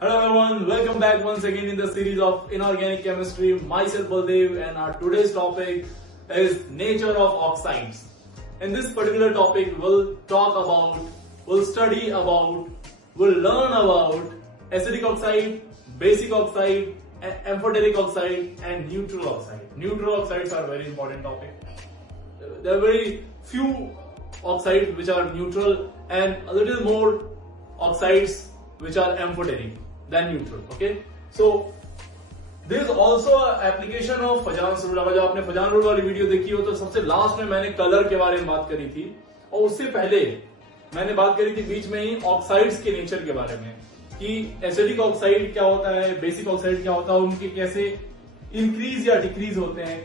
Hello everyone, welcome back once again in the series of Inorganic Chemistry. Myself Baldev, and our today's topic is nature of oxides. In this particular topic, we'll study about, we'll learn about acidic oxide, basic oxide, amphoteric oxide and neutral oxide. Neutral oxides are a very important topic. There are very few oxides which are neutral and a little more oxides which are amphoteric than neutral. Okay, so there is also application of Fajans rule. अगर आपने Fazan rule वाली video देखी हो तो सबसे last में मैंने colour के बारे में बात करी थी और उससे पहले मैंने बात करी थी बीच में ही ऑक्साइड्स के नेचर के बारे में कि एसिडिक ऑक्साइड क्या होता है, बेसिक ऑक्साइड क्या होता है, उनके कैसे इंक्रीज या डिक्रीज होते हैं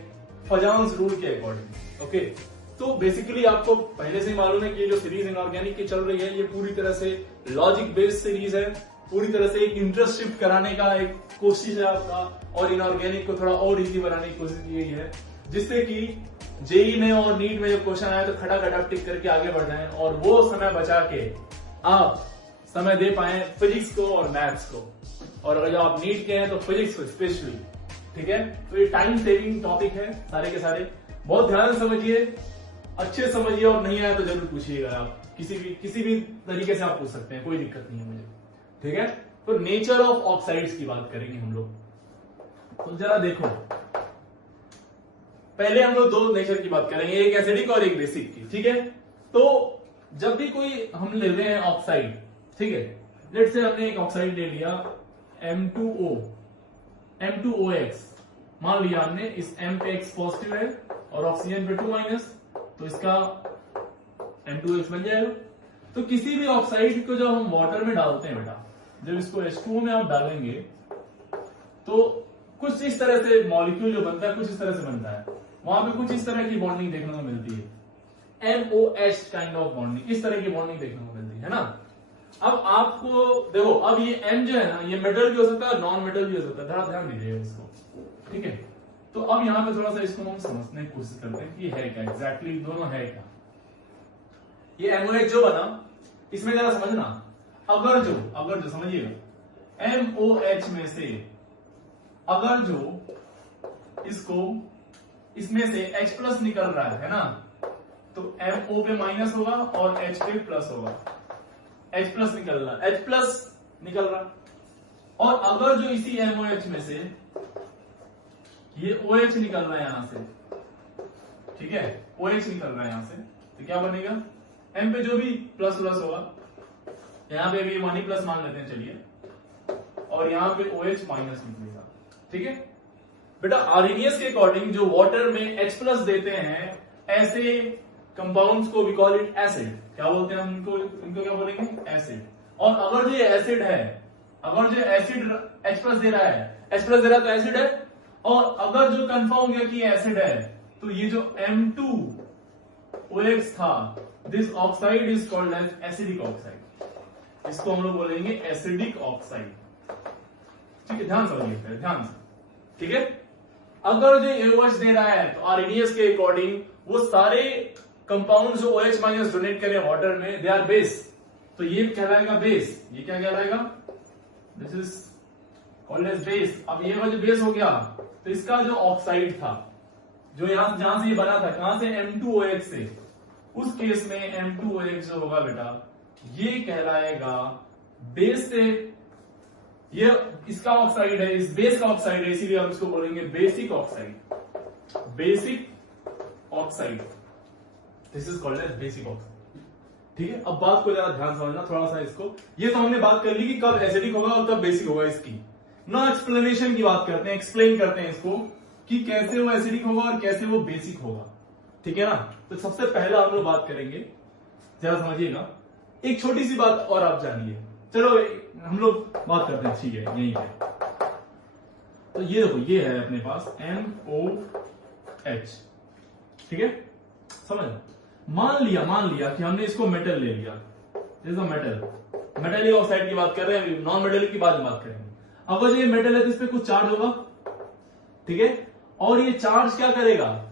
फजान्स रूल के अकॉर्डिंग. ओके, तो बेसिकली आपको पहले से ही मालूम है कि ये जो सीरीज इनऑर्गेनिक की चल रही है ये पूरी तरह से लॉजिक बेस्ड सीरीज है, पूरी तरह से एक इंटरेस्ट शिफ्ट कराने का एक कोशिश है आपका और इनऑर्गेनिक को थोड़ा और इजी बनाने की कोशिश की गई है जिससे कि जेई में और नीट में जब क्वेश्चन आए तो खटाखट टिक करके आगे बढ़ जाए और वो समय बचा के आप समय दे पाए फिजिक्स को और मैथ्स को. और अगर जब आप नीट के हैं तो फिजिक्स को स्पेशली. ठीक है, तो ये टाइम सेविंग टॉपिक है सारे के सारे. बहुत ध्यान से समझिए, अच्छे समझिए और नहीं आया तो जरूर पूछिएगा. आप किसी भी तरीके से आप पूछ सकते हैं, कोई दिक्कत नहीं है मुझे. ठीक है, तो नेचर ऑफ ऑक्साइड्स की बात करेंगे हम लोग. तो जरा देखो, पहले हम लोग दो नेचर की बात करेंगे, एक एसिडिक और एक बेसिक की. ठीक है, तो जब भी कोई हम ले रहे हैं ऑक्साइड, ठीक है, लेट से हमने एक ऑक्साइड ले लिया M2O, M2OX. मान लिया हमने इस M पे X पॉजिटिव है और ऑक्सीजन पे 2 माइनस, तो इसका M2OX बन जाएगा. तो किसी भी ऑक्साइड को जब हम वाटर में डालते हैं बेटा, जब इसको H2O में आप डालेंगे तो कुछ इस तरह से मॉलिक्यूल जो बनता है कुछ इस तरह से बनता है. वहां पे कुछ इस तरह की बॉन्डिंग देखने को मिलती है, MOH काइंड ऑफ बॉन्डिंग, इस तरह की बॉन्डिंग देखने को मिलती है ना. अब आपको देखो, अब ये M जो है ना, ये मेटल भी हो सकता है, नॉन मेटल भी हो सकता है. थोड़ा ध्यान दीजिएगा इसको. ठीक है, तो अब यहाँ पे थोड़ा सा इसको हम समझने की कोशिश करते हैं कि है क्या एग्जैक्टली, दोनों है क्या. ये MOH जो बना, इसमें जरा समझना, अगर जो समझिएगा MOH में से अगर जो इसमें से H प्लस निकल रहा है ना, तो MO पे माइनस होगा और H पे प्लस होगा. H प्लस निकल रहा. और अगर जो इसी MOH में से ये OH निकल रहा है यहां से, ठीक है, OH निकल रहा है यहां से, तो क्या बनेगा, M पे जो भी प्लस होगा, यहां पे भी 1 प्लस मान लेते हैं चलिए, और यहां पे OH माइनस निकलेगा. ठीक है बेटा, आर्हेनियस के अकॉर्डिंग जो वाटर में H प्लस देते हैं ऐसे कंपाउंड्स को वी कॉल इट एसिड. क्या बोलते हैं हम इनको क्या बोलेंगे, एसिड. और अगर जो एसिड है, अगर जो एसिड H प्लस दे रहा है तो एसिड है. और अगर जो कंफर्म हो गया कि एसिड है तो ये जो M2OX था, this oxide is called as acidic oxide. इसको हम लोग बोलेंगे एसिडिक ऑक्साइड. ठीक है, ध्यान समझिए, ध्यान से. ठीक है, अगर जो OH दे रहा है तो आर्हेनियस के अकॉर्डिंग वो सारे कंपाउंड जो OH माइनस डोनेट करें वाटर में, दे आर बेस. तो ये कहलाएगा बेस. ये क्या कहलाएगा, this is called as base. अब ये जो बेस हो गया तो इसका जो ऑक्साइड था, जो जहां से ये बना था, कहां से, M2OX से, उस केस में M2OX जो होगा बेटा, ये कहलाएगा बेस से. ये इसका ऑक्साइड है, इस बेस का ऑक्साइड है, इसीलिए हम इसको बोलेंगे basic oxide. Basic oxide, this is called as basic oxide. ठीक है, अब बात को जरा ध्यान समझना थोड़ा सा. इसको ये तो हमने बात कर ली कि कब एसिडिक होगा और कब बेसिक होगा. इसकी ना एक्सप्लेनेशन की बात करते हैं, एक्सप्लेन करते हैं इसको कि कैसे वो एसिडिक होगा और कैसे वो बेसिक होगा. ठीक है ना, तो सबसे पहला हम लोग बात करेंगे, जरा समझिएगा, एक छोटी सी बात और आप जानिए. चलो हम लोग बात करते हैं, ठीक है, यही है. तो ये देखो, ये है अपने पास MOH. ठीक है, समझ. मान लिया कि हमने इसको मेटल ले लिया, मेटेलिक ऑक्साइड की बात कर रहे हैं, नॉन मेटेलिक की बाद में बात करेंगे. अगर ये मेटल है तो इस पे कुछ चार्ज होगा. ठीक है, और ये चार्ज क्या करेगा,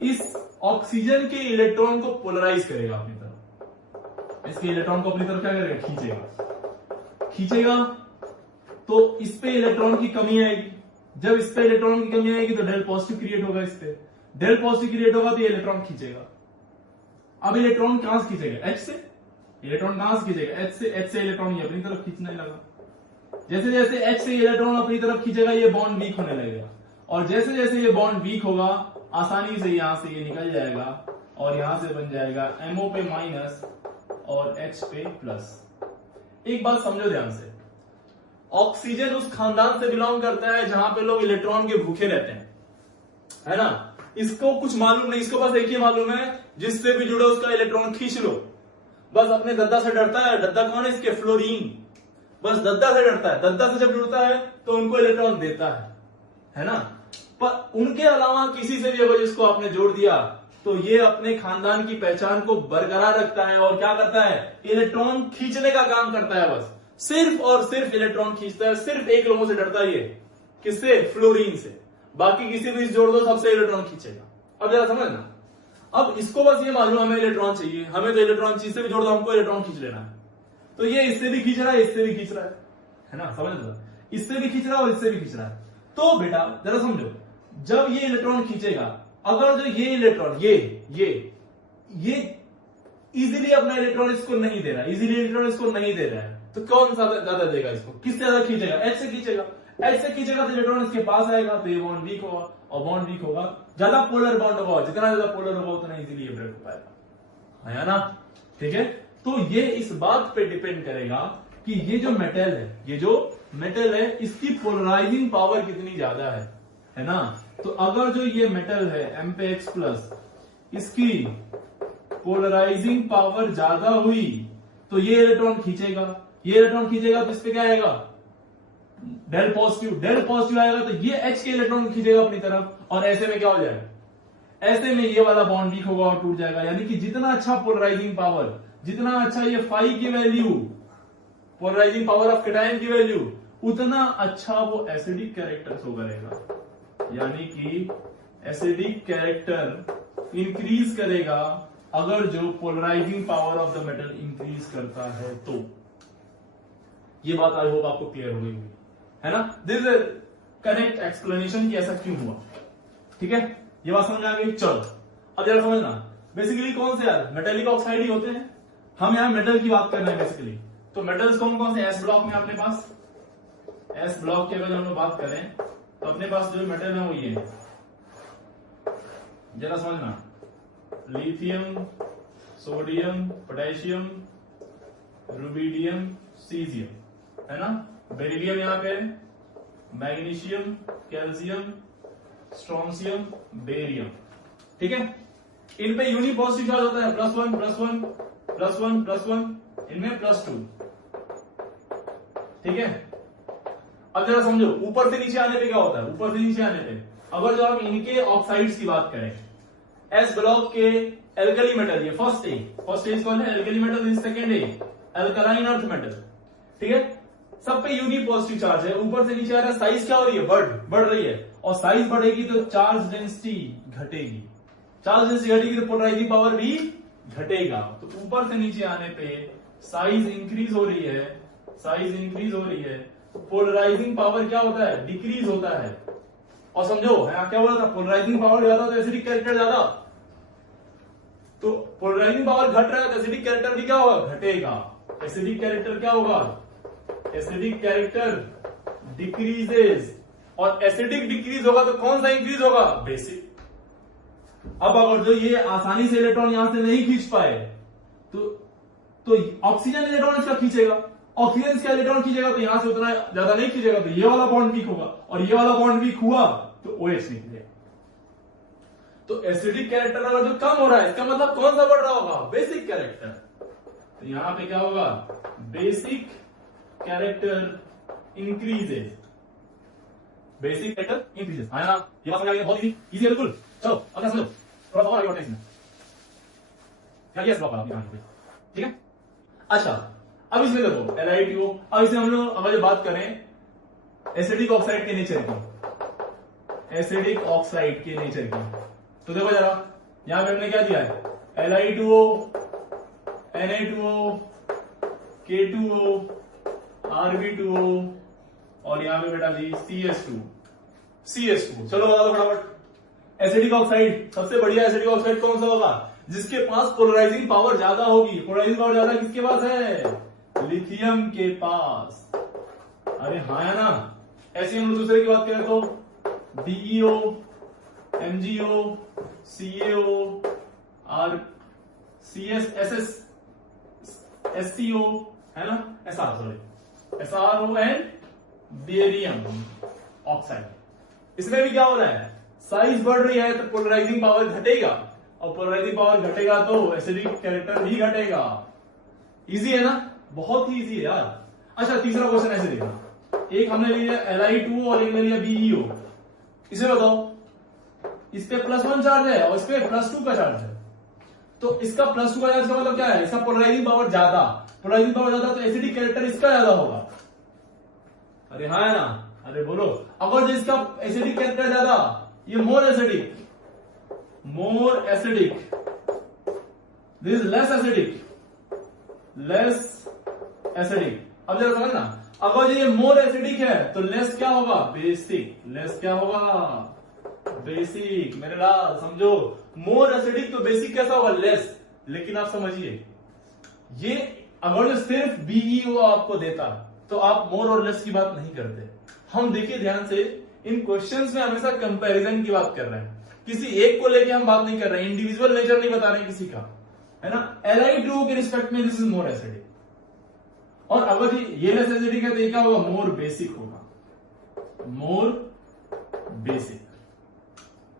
इस ऑक्सीजन के इलेक्ट्रॉन को पोलराइज करेगा अपनी तरफ. इसके इलेक्ट्रॉन को अपनी तरफ क्या करेगा, खींचेगा. तो इस पे इलेक्ट्रॉन की कमी आएगी। जब इस पे इलेक्ट्रॉन की कमी आएगी तो डेल पॉजिटिव क्रिएट होगा, इस पे डेल पॉजिटिव क्रिएट होगा तो ये इलेक्ट्रॉन खींचेगा। अब इलेक्ट्रॉन कहां से खींचेगा? एच से। इलेक्ट्रॉन कहां से खींचेगा? एच से। एच से इलेक्ट्रॉन ये अपनी तरफ खींचने लगा। जैसे जैसे एच से इलेक्ट्रॉन अपनी तरफ खींचेगा ये बॉन्ड वीक होने लगेगा, और जैसे जैसे ये बॉन्ड वीक होगा आसानी से यहां से ये निकल जाएगा और यहां से बन जाएगा MO पे माइनस और H पे प्लस। एक बात समझो ध्यान से, ऑक्सीजन उस खानदान से बिलोंग करता है जहां पे लोग इलेक्ट्रॉन के भूखे रहते हैं, है ना। इसको कुछ मालूम नहीं, इसको बस एक ही मालूम है, जिससे भी जुड़ो उसका इलेक्ट्रॉन खींच लो। बस अपने दद्दा से डरता है। दद्दा कौन है इसके? फ्लोरीन। बस दद्दा से डरता है। दद्दा से जब जुड़ता है तो उनको इलेक्ट्रॉन देता है ना। पर उनके अलावा किसी से भी अगर जिसको आपने जोड़ दिया तो ये अपने खानदान की पहचान को बरकरार रखता है और क्या करता है? इलेक्ट्रॉन खींचने का काम करता है। बस सिर्फ और सिर्फ इलेक्ट्रॉन खींचता है। सिर्फ एक लोगों से डरता है ये, किससे? फ्लोरीन से। बाकी किसी भी जोड़ दो सबसे इलेक्ट्रॉन खींचेगा। अब जरा समझना, अब इसको बस ये मालूम हमें इलेक्ट्रॉन चाहिए, हमें तो इलेक्ट्रॉन चीज से भी जोड़ दो हमको इलेक्ट्रॉन खींच लेना है। तो ये इससे भी खींच रहा है, इससे भी खींच रहा है ना। समझ लो, इससे भी खींच रहा है और इससे भी खींच रहा है। तो बेटा जरा समझो, जब ये इलेक्ट्रॉन खींचेगा, अगर जो ये इलेक्ट्रॉन ये इजीली अपना इलेक्ट्रॉन इसको नहीं दे रहा है, इजीली इलेक्ट्रॉन इसको नहीं दे रहा है, तो कौन सा ज्यादा देगा इसको? किससे ज्यादा खींचेगा? एच से खींचेगा। एच से खींचेगा तो इलेक्ट्रॉन इसके पास आएगा, तो ये बॉन्ड वीक होगा, और बॉन्ड वीक होगा, ज्यादा पोलर बॉन्ड होगा, जितना ज्यादा पोलर होगा उतना इजीली ये ब्रेक हो पाएगा, है ना। ठीक है, तो ये इस बात पे डिपेंड करेगा कि ये जो मेटल है इसकी पोलराइजिंग पावर कितनी ज्यादा है ना। तो अगर जो ये मेटल है M पे X प्लस, इसकी पोलराइजिंग पावर ज्यादा हुई तो ये इलेक्ट्रॉन खींचेगा। ये इलेक्ट्रॉन खींचेगा तो इस पे क्या आएगा? Del positive. डेल पॉजिटिव आएगा तो ये H के इलेक्ट्रॉन खींचेगा अपनी तरफ, और ऐसे में क्या हो जाएगा? ऐसे में ये वाला बॉन्ड वीक होगा और टूट जाएगा। यानी कि जितना अच्छा पोलराइजिंग पावर, जितना अच्छा ये फाई की value, polarizing power of cation की वैल्यू, उतना अच्छा वो एसिडिक कैरेक्टर शो करेगा। यानी कि एसिडिक कैरेक्टर इंक्रीज करेगा अगर जो polarizing power of the metal increase करता है तो। ये बात आई होप आपको क्लियर हो गई, है ना। दिस इज करेक्ट एक्सप्लेनेशन कि ऐसा क्यों हुआ। ठीक है, ये बात समझ आ गई। चलो अब जरा समझना, बेसिकली कौन से यार मेटेलिक ऑक्साइड ही होते हैं। हम यहां मेटल की बात कर रहे हैं बेसिकली। तो मेटल्स कौन कौन से? एस ब्लॉक में अपने पास, एस ब्लॉक की अगर हम लोग बात करें तो अपने पास जो मेटल है वो ये है, जरा समझना, lithium, sodium, potassium, rubidium, caesium, है ना। बेरिलियम यहाँ पे, मैग्नीशियम, कैल्शियम, स्ट्रोंसियम, बेरियम। ठीक है, इन पे यूनि पॉजिटिव चार्ज होता है, +1 +1 +1 +1, इनमें +2। ठीक है, अब जरा समझो, ऊपर से नीचे आने पे क्या होता है? ऊपर से नीचे आने पे अगर जो हम इनके ऑक्साइड्स की बात करें, एस ब्लॉक के एल्कली मेटल, ये फर्स्ट स्टेज कौन है? Alkali metal. सेकेंड ए एल्कलाइन अर्थ मेटल। ठीक है, सब पे यूनि पॉजिटिव चार्ज है, ऊपर से नीचे आ रहा है, साइज क्या हो रही है? बढ़ रही है, और साइज बढ़ेगी तो चार्ज डेंसिटी घटेगी। चार्ज डेंसिटी घटेगी तो पोलराइजिंग पावर भी घटेगा। तो ऊपर से नीचे आने पे साइज इंक्रीज हो रही है, तो पोलराइजिंग पावर क्या होता है? डिक्रीज होता है। और समझो क्या बोला था? पोलराइजिंग पावर ज्यादा तो एसिडिक कैरेक्टर ज्यादा। तो पोलराइजिंग पावर घट रहा है तो एसिडिक कैरेक्टर भी क्या होगा? घटेगा। एसिडिक कैरेक्टर क्या होगा? Acidic character decreases. और एसिडिक डिक्रीज होगा तो कौन सा इंक्रीज होगा? बेसिक। अब अगर जो ये आसानी से इलेक्ट्रॉन यहां से नहीं खींच पाए तो ऑक्सीजन इलेक्ट्रॉन इसका खींचेगा, ऑक्सीजन इसका इलेक्ट्रॉन खींचेगा तो यहां से उतना ज्यादा नहीं खींचेगा, तो ये वाला बॉन्ड वीक होगा, और ये वाला बॉन्ड वीक हुआ तो OH निकलेगा। तो एसिडिक कैरेक्टर अगर जो कम हो रहा है, इसका मतलब कौन सा बढ़ रहा होगा? Basic character. तो यहां पे क्या होगा? Basic character increases. Basic character increases, है ना। ये बात समझ आ गई? बहुत इजी है बिल्कुल। चलो अब समझो, थोड़ा और आगे बढ़ते हैं इसमें। ठीक है, अच्छा अब इसमें देखो LiTO। अब इसे हम लोग अगर बात करें एसिडिक ऑक्साइड के नेचर की, एसिडिक ऑक्साइड के नेचर की, तो देखो जरा यहां पे हमने क्या दिया है? LiTO, Na2O, K2O, Rb2O और यहाँ पे बेटा जी CS2। चलो बता दो फटाफट। एसिडिक ऑक्साइड, सबसे बढ़िया एसिडिक ऑक्साइड कौन सा होगा? जिसके पास पोलराइजिंग पावर ज्यादा होगी। पोलराइजिंग पावर ज्यादा किसके पास है? लिथियम के पास। अरे हाँ है ना। ऐसे हम दूसरे की बात करें तो DeO, MgO, CaO, CS, SCO है ना, SRO एंड बेरियम ऑक्साइड। इसमें भी क्या हो रहा है? साइज बढ़ रही है तो पोलराइजिंग पावर घटेगा, और पोलराइजिंग पावर घटेगा तो एसिडिक कैरेक्टर भी घटेगा। इजी है ना, बहुत ही इजी है यार। अच्छा तीसरा क्वेश्चन ऐसे देखना, एक हमने लिया Li2 और एक ने लिया BeO। इसे बताओ, इस पे +1 चार्ज है और इस पे +2 का चार्ज है, तो इसका +2 का चार्ज का मतलब क्या है? इसका पोलराइजिंग पावर ज्यादा। पोलराइजिंग पावर ज्यादा तो एसिडिक कैरेक्टर इसका ज्यादा होगा। अरे हाँ है ना, अरे बोलो। अगर जो इसका एसिडिक कैरेक्टर ज्यादा, ये more acidic, this is less acidic. अब जरा समझना, अगर ये मोर एसिडिक है तो लेस क्या होगा? बेसिक। लेस क्या होगा? बेसिक। मेरे लाल समझो, मोर एसिडिक तो बेसिक कैसा होगा? लेस। लेकिन आप समझिए, ये अगर जो सिर्फ BeO आपको देता तो आप मोर और लेस की बात नहीं करते। हम देखिए ध्यान से, इन क्वेश्चंस में हमेशा कंपैरिजन की बात कर रहे हैं, किसी एक को लेके हम बात नहीं कर रहे हैं, इंडिविजुअल नेचर नहीं बता रहे हैं किसी का, है ना। Li2 के रिस्पेक्ट में दिस इज मोर एसिडिक, और अगर ये लेस एसिडिक है तो ये क्या होगा? मोर बेसिक होगा। मोर बेसिक।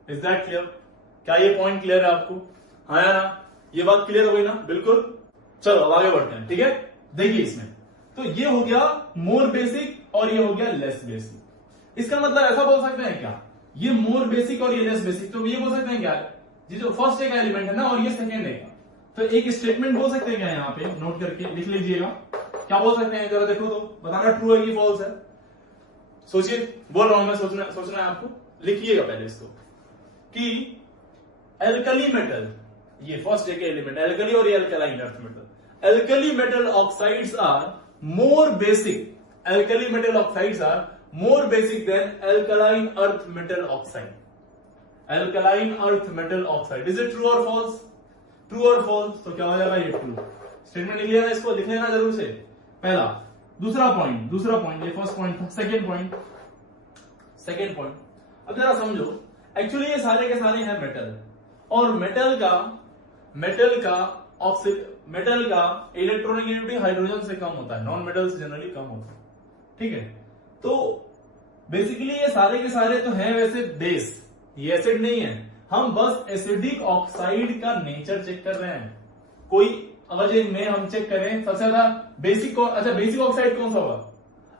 Is that clear? क्या ये पॉइंट क्लियर है आपको? हाँ या ना? ये बात क्लियर हो गई ना? बिल्कुल। चलो अब आगे बढ़ते हैं, ठीक है। देखिए इसमें तो ये हो गया मोर बेसिक और ये हो गया लेस बेसिक। इसका मतलब ऐसा बोल सकते हैं क्या, ये मोर बेसिक और ये लेस बेसिक, तो ये बोल सकते हैं क्या, ये जो फर्स्ट एक एलिमेंट है ना और ये सेकेंड है, तो एक स्टेटमेंट बोल सकते हैं क्या? यहाँ पे नोट करके लिख लीजिएगा, क्या बोल सकते हैं? जरा देखो तो बताना ट्रू है कि फॉल्स है। सोचिए, बोल रहा हूं मैं, सोचना है आपको। लिखिएगा पहले इसको कि एल्कली मेटल, ये फर्स्ट एक एलिमेंट एल्कली और ये alkaline earth metal, alkali metal oxides are more basic, alkali metal oxides are more basic than alkaline earth metal oxide. Alkaline earth metal oxide, is it true और false? True और false, तो क्या हो जाएगा? ये true. Statement लिख लेना, इसको लिख लेना जरूर से। पहला। दूसरा पॉइंट, ये फर्स्ट पॉइंट था। सेकेंड पॉइंट, अब जरा समझो, एक्चुअली ये सारे के सारे हैं मेटल, और मेटल का इलेक्ट्रोनेगेटिविटी हाइड्रोजन से कम होता है, नॉन मेटल से जनरली कम होता है, ठीक है। तो बेसिकली ये सारे के सारे तो हैं वैसे बेस, ये एसिड नहीं है। हम बस एसिडिक ऑक्साइड का नेचर चेक कर रहे हैं। कोई अगर इनमें हम चेक करें सबसे ज्यादा बेसिक, अच्छा बेसिक ऑक्साइड कौन सा होगा?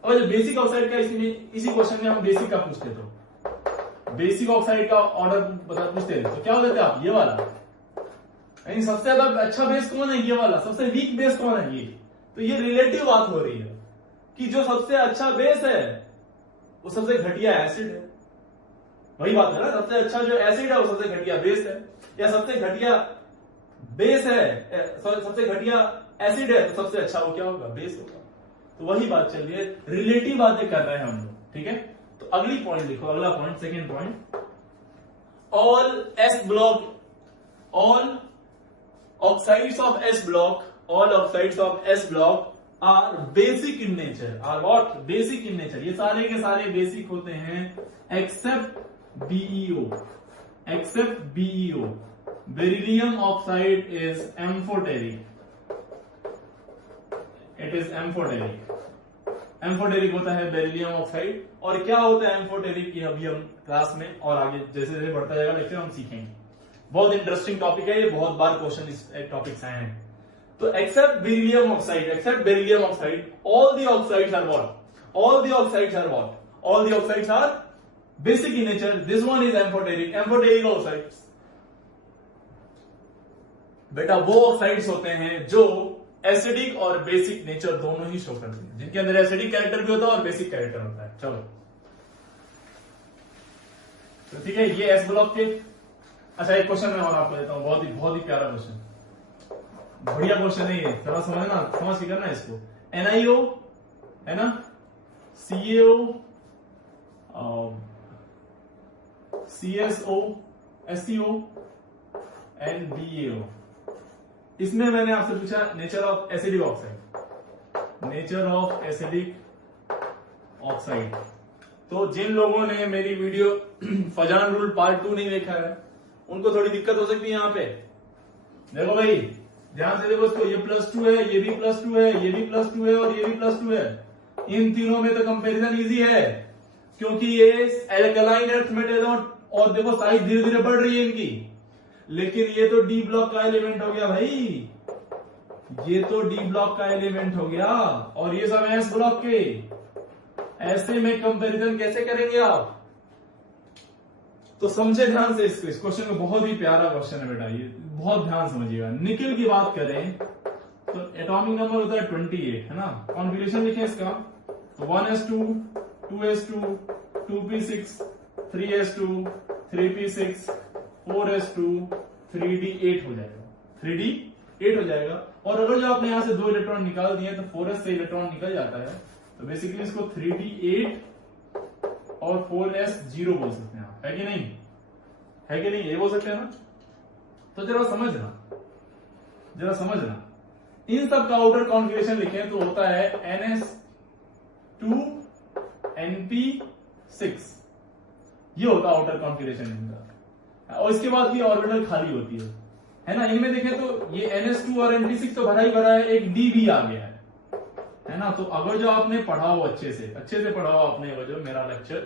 अगर बेसिक ऑक्साइड का इसी क्वेश्चन में हम बेसिक का पूछते तो बेसिक ऑक्साइड का ऑर्डर पूछते तो क्या हो जाता है आप? ये वाला। यानी सबसे ज्यादा अच्छा बेस कौन है? ये वाला। सबसे वीक बेस कौन है? ये। तो ये रिलेटिव बात हो रही है कि जो सबसे अच्छा बेस है वो सबसे घटिया एसिड है। वही बात है ना, सबसे अच्छा जो एसिड है वो सबसे घटिया बेस है, या सबसे घटिया बेस है, सबसे घटिया एसिड है तो सबसे अच्छा वो क्या होगा? बेस होगा। तो वही बात चल रही है, रिलेटिव बातें कर रहे हैं हम लोग, ठीक है। तो अगली पॉइंट लिखो, अगला point, second point, all oxides of S block are basic in nature, are what? Basic in nature। ये सारे के सारे बेसिक होते हैं except BeO। Beryllium oxide is amphoteric, it is amphoteric। Amphoteric होता है बेरिलियम ऑक्साइड। और क्या होता है एम्फोटेरिक, ये अभी हम क्लास में और आगे जैसे जैसे बढ़ता जाएगा लेक्चर हम सीखेंगे। बहुत इंटरेस्टिंग टॉपिक है ये, बहुत बार क्वेश्चन इस टॉपिक से आए हैं। तो except beryllium oxide, all the oxides are what? All the oxides are basic in nature. This one is amphoteric oxides. बेटा वो ऑक्साइड्स होते हैं जो एसिडिक और बेसिक नेचर दोनों ही शो करते हैं, जिनके अंदर एसिडिक कैरेक्टर भी होता है और बेसिक कैरेक्टर होता है। चलो तो ठीक है, ये एस ब्लॉक के। अच्छा एक क्वेश्चन मैं और आपको देता हूं, बहुत ही प्यारा क्वेश्चन, बढ़िया क्वेश्चन है ये, समझ के करना इसको। NiO है ना, CaO CSO, SCO and BaO। इसमें मैंने आपसे पूछा nature of acidic oxide, nature of acidic oxide. तो जिन लोगों ने मेरी वीडियो फजान रूल पार्ट 2 नहीं देखा है उनको थोड़ी दिक्कत हो सकती है यहाँ पे। देखो भाई ध्यान से देखो इसको, ये +2 है, ये भी +2 है, ये भी +2 है और ये भी +2 है। इन तीनों में तो कंपैरिजन इजी है क्योंकि ये एल्कलाइन अर्थ मेटल और देखो साइज धीरे धीरे बढ़ रही है इनकी। लेकिन ये तो डी ब्लॉक का एलिमेंट हो गया भाई, ये तो डी ब्लॉक का एलिमेंट हो गया और ये सब एस ब्लॉक के। ऐसे में कंपैरिजन कैसे करेंगे आप? तो समझे ध्यान से इस क्वेश्चन में, बहुत ही प्यारा क्वेश्चन है बेटा, ये बहुत ध्यान समझिएगा। निकिल की बात करें तो एटॉमिक नंबर होता है 28 है ना। कॉन्फिगरेशन लिखे इसका तो 1s2 2s2 2p6 3s2 3p6 4s2 3d8 हो जाएगा, 3d8 हो जाएगा। और अगर जो आपने यहां से 2 इलेक्ट्रॉन निकाल दिए तो 4s से इलेक्ट्रॉन निकल जाता है, तो बेसिकली इसको 3d8 और 4s0 बोल सकते हैं आप, है कि नहीं? है कि नहीं? ये बोल सकते हैं ना। तो जरा समझना इन सब का आउटर कॉन्फिगरेशन लिखें तो होता है NS2 NP6, ये होता है आउटर कॉन्फिगरेशन इनका। और इसके बाद ये ऑर्बिटल खाली होती है ना। इनमें देखें तो ये NS2 और NP6 तो भरा ही भरा है, एक D भी आ गया है ना। तो अगर जो आपने पढ़ा हो अच्छे से पढ़ा हो आपने वो जो मेरा लेक्चर,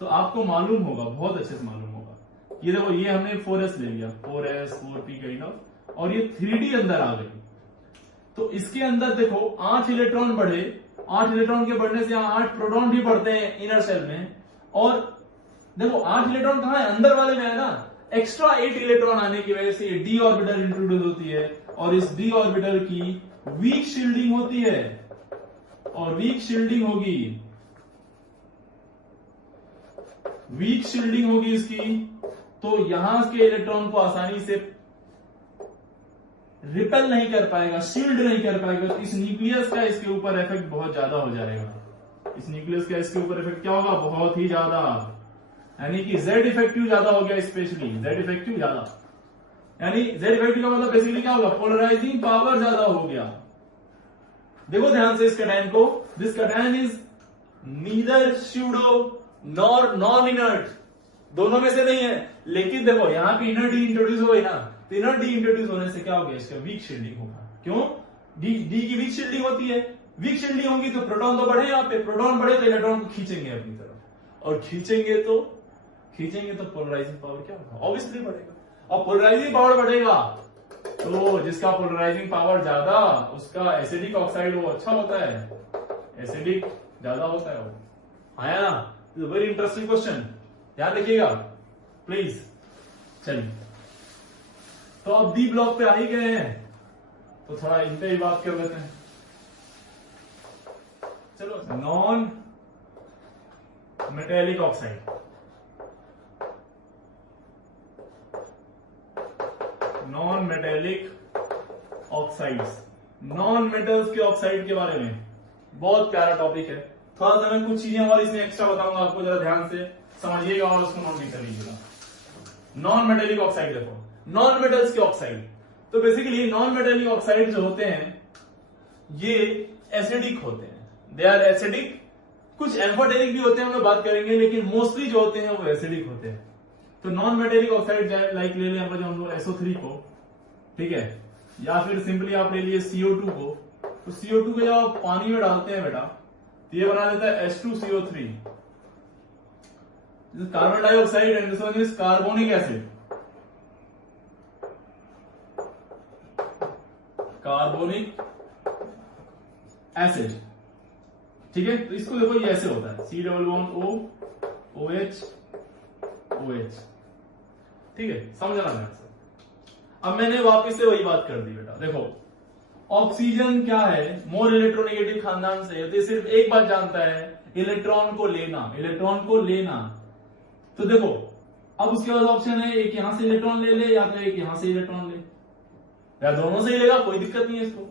तो आपको मालूम होगा, बहुत अच्छे से मालूम होगा। ये देखो ये हमने 4s ले लिया, 4s 4p काइंड ऑफ, और ये 3d अंदर आ गई। तो इसके अंदर देखो 8 इलेक्ट्रॉन बढ़े, 8 इलेक्ट्रॉन के बढ़ने से यहाँ 8 प्रोटॉन भी बढ़ते हैं इनर सेल में। और देखो 8 इलेक्ट्रॉन कहाँ है? अंदर वाले में है ना। एक्स्ट्रा 8 इलेक्ट्रॉन आने की वजह से डी ऑर्बिटल इंट्रोड्यूस होती है और इस डी ऑर्बिटल की वीक शील्डिंग होती है, और वीक शील्डिंग होगी इसकी, तो यहां के इलेक्ट्रॉन को आसानी से रिपेल नहीं कर पाएगा, शील्ड नहीं कर पाएगा। तो इस न्यूक्लियस का इसके ऊपर इफेक्ट बहुत ज्यादा हो जाएगा। इस न्यूक्लियस का इसके ऊपर इफेक्ट क्या होगा? बहुत ही ज्यादा, यानी कि Z इफेक्टिव ज्यादा हो गया, स्पेशली Z इफेक्टिव ज्यादा। यानी Z इफेक्टिव का मतलब बेसिकली क्या होगा? पोलराइजिंग पावर ज्यादा हो गया। देखो ध्यान से इस कैटायन को, this cation is neither pseudo nor non inert, दोनों में से नहीं है। लेकिन देखो यहाँ पे इनर डी इंट्रोड्यूस हो गई ना, तो इनर डी इंट्रोड्यूस होने से क्या हो गया? इसका वीक शील्डिंग होगा। क्यों? डी की वीक शील्डिंग होती है। वीक शील्डिंग होगी तो प्रोटॉन तो बढ़े, यहाँ पे प्रोटॉन बढ़े तो इलेक्ट्रॉन को खींचेंगे अपनी तरफ, और खींचेंगे तो पोलराइजिंग पावर क्या होगा? ऑब्वियसली बढ़ेगा। और पोलराइजिंग पावर बढ़ेगा तो जिसका पोलराइजिंग पावर ज्यादा उसका एसिडिक ऑक्साइड वो अच्छा होता है, एसिडिक ज्यादा होता है वो। आया ना? वेरी इंटरेस्टिंग क्वेश्चन, ध्यान रखिएगा प्लीज। चलिए तो अब डी ब्लॉक पे आ ही गए हैं तो थोड़ा इन पे ही बात कर लेते हैं। चलो, non metallic oxide, non metallic oxides, non metals के ऑक्साइड के बारे में बहुत प्यारा टॉपिक है। थोड़ा सा मैं कुछ चीजें और इसमें एक्स्ट्रा बताऊंगा आपको, जरा ध्यान से समझिएगा और उसको नोट भी कर लीजिएगा। नॉन मेटेलिक ऑक्साइड देखो, नॉन मेटल्स के ऑक्साइड, तो बेसिकली नॉन मेटेलिक ऑक्साइड जो होते हैं ये एसिडिक होते हैं, दे आर एसिडिक। कुछ एम्फोटेरिक भी होते हैं, हम लोग बात करेंगे, लेकिन मोस्टली जो होते हैं वो एसिडिक होते हैं। तो नॉन मेटेलिक ऑक्साइड लाइक ले लें हम लोग SO3 को, ठीक है, या फिर सिंपली आप ले लिए CO2 को। तो CO2 को जब आप पानी में डालते हैं बेटा तो ये बना देता है H2CO3, carbon dioxide, and this one is carbonic acid, carbonic acid, ठीक है। तो इसको देखो ये ऐसे होता है C11O OH OH, ठीक है, समझना ध्यान से। अब मैंने वापस से वही बात कर दी बेटा। देखो ऑक्सीजन क्या है? मोर इलेक्ट्रोनेगेटिव खानदान से, तो सिर्फ एक बात जानता है, इलेक्ट्रॉन को लेना, इलेक्ट्रॉन को लेना। तो देखो अब उसके बाद ऑप्शन है एक यहां से इलेक्ट्रॉन ले ले या तो एक यहां से इलेक्ट्रॉन ले, या दोनों से ही लेगा, कोई दिक्कत नहीं है इसको।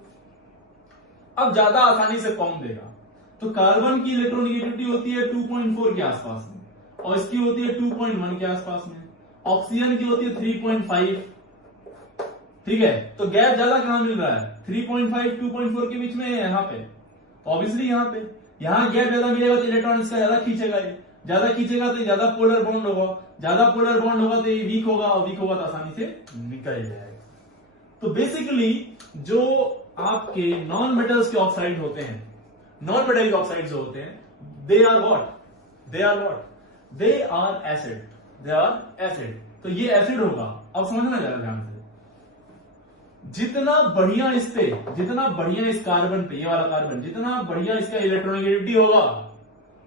अब ज्यादा आसानी से फॉर्म देगा तो कार्बन की इलेक्ट्रोनेगेटिविटी होती है 2.4 के आसपास में, और इसकी होती है 2.1 के आसपास में, ऑक्सीजन की होती है 3.5। ठीक है, तो गैप ज्यादा कहां मिल रहा है? 3.5 2.4 के बीच में है यहाँ पे। ऑब्वियसली यहाँ गैप ज्यादा मिलेगा तो इलेक्ट्रॉन इसका ज्यादा खींचेगा, ये ज्यादा खींचेगा तो ज्यादा पोलर बॉन्ड होगा, ज्यादा पोलर बॉन्ड होगा तो ये वीक होगा, और वीक होगा तो आसानी से निकल जाएगा। तो बेसिकली जो आपके नॉन मेटल्स के ऑक्साइड होते हैं, नॉन मेटेलिक ऑक्साइड जो होते हैं, दे आर एसिड। तो ये एसिड होगा। अब समझना जरा ध्यान से, जितना बढ़िया इस कार्बन पे, ये वाला कार्बन, जितना बढ़िया इसका इलेक्ट्रोनेगेटिविटी होगा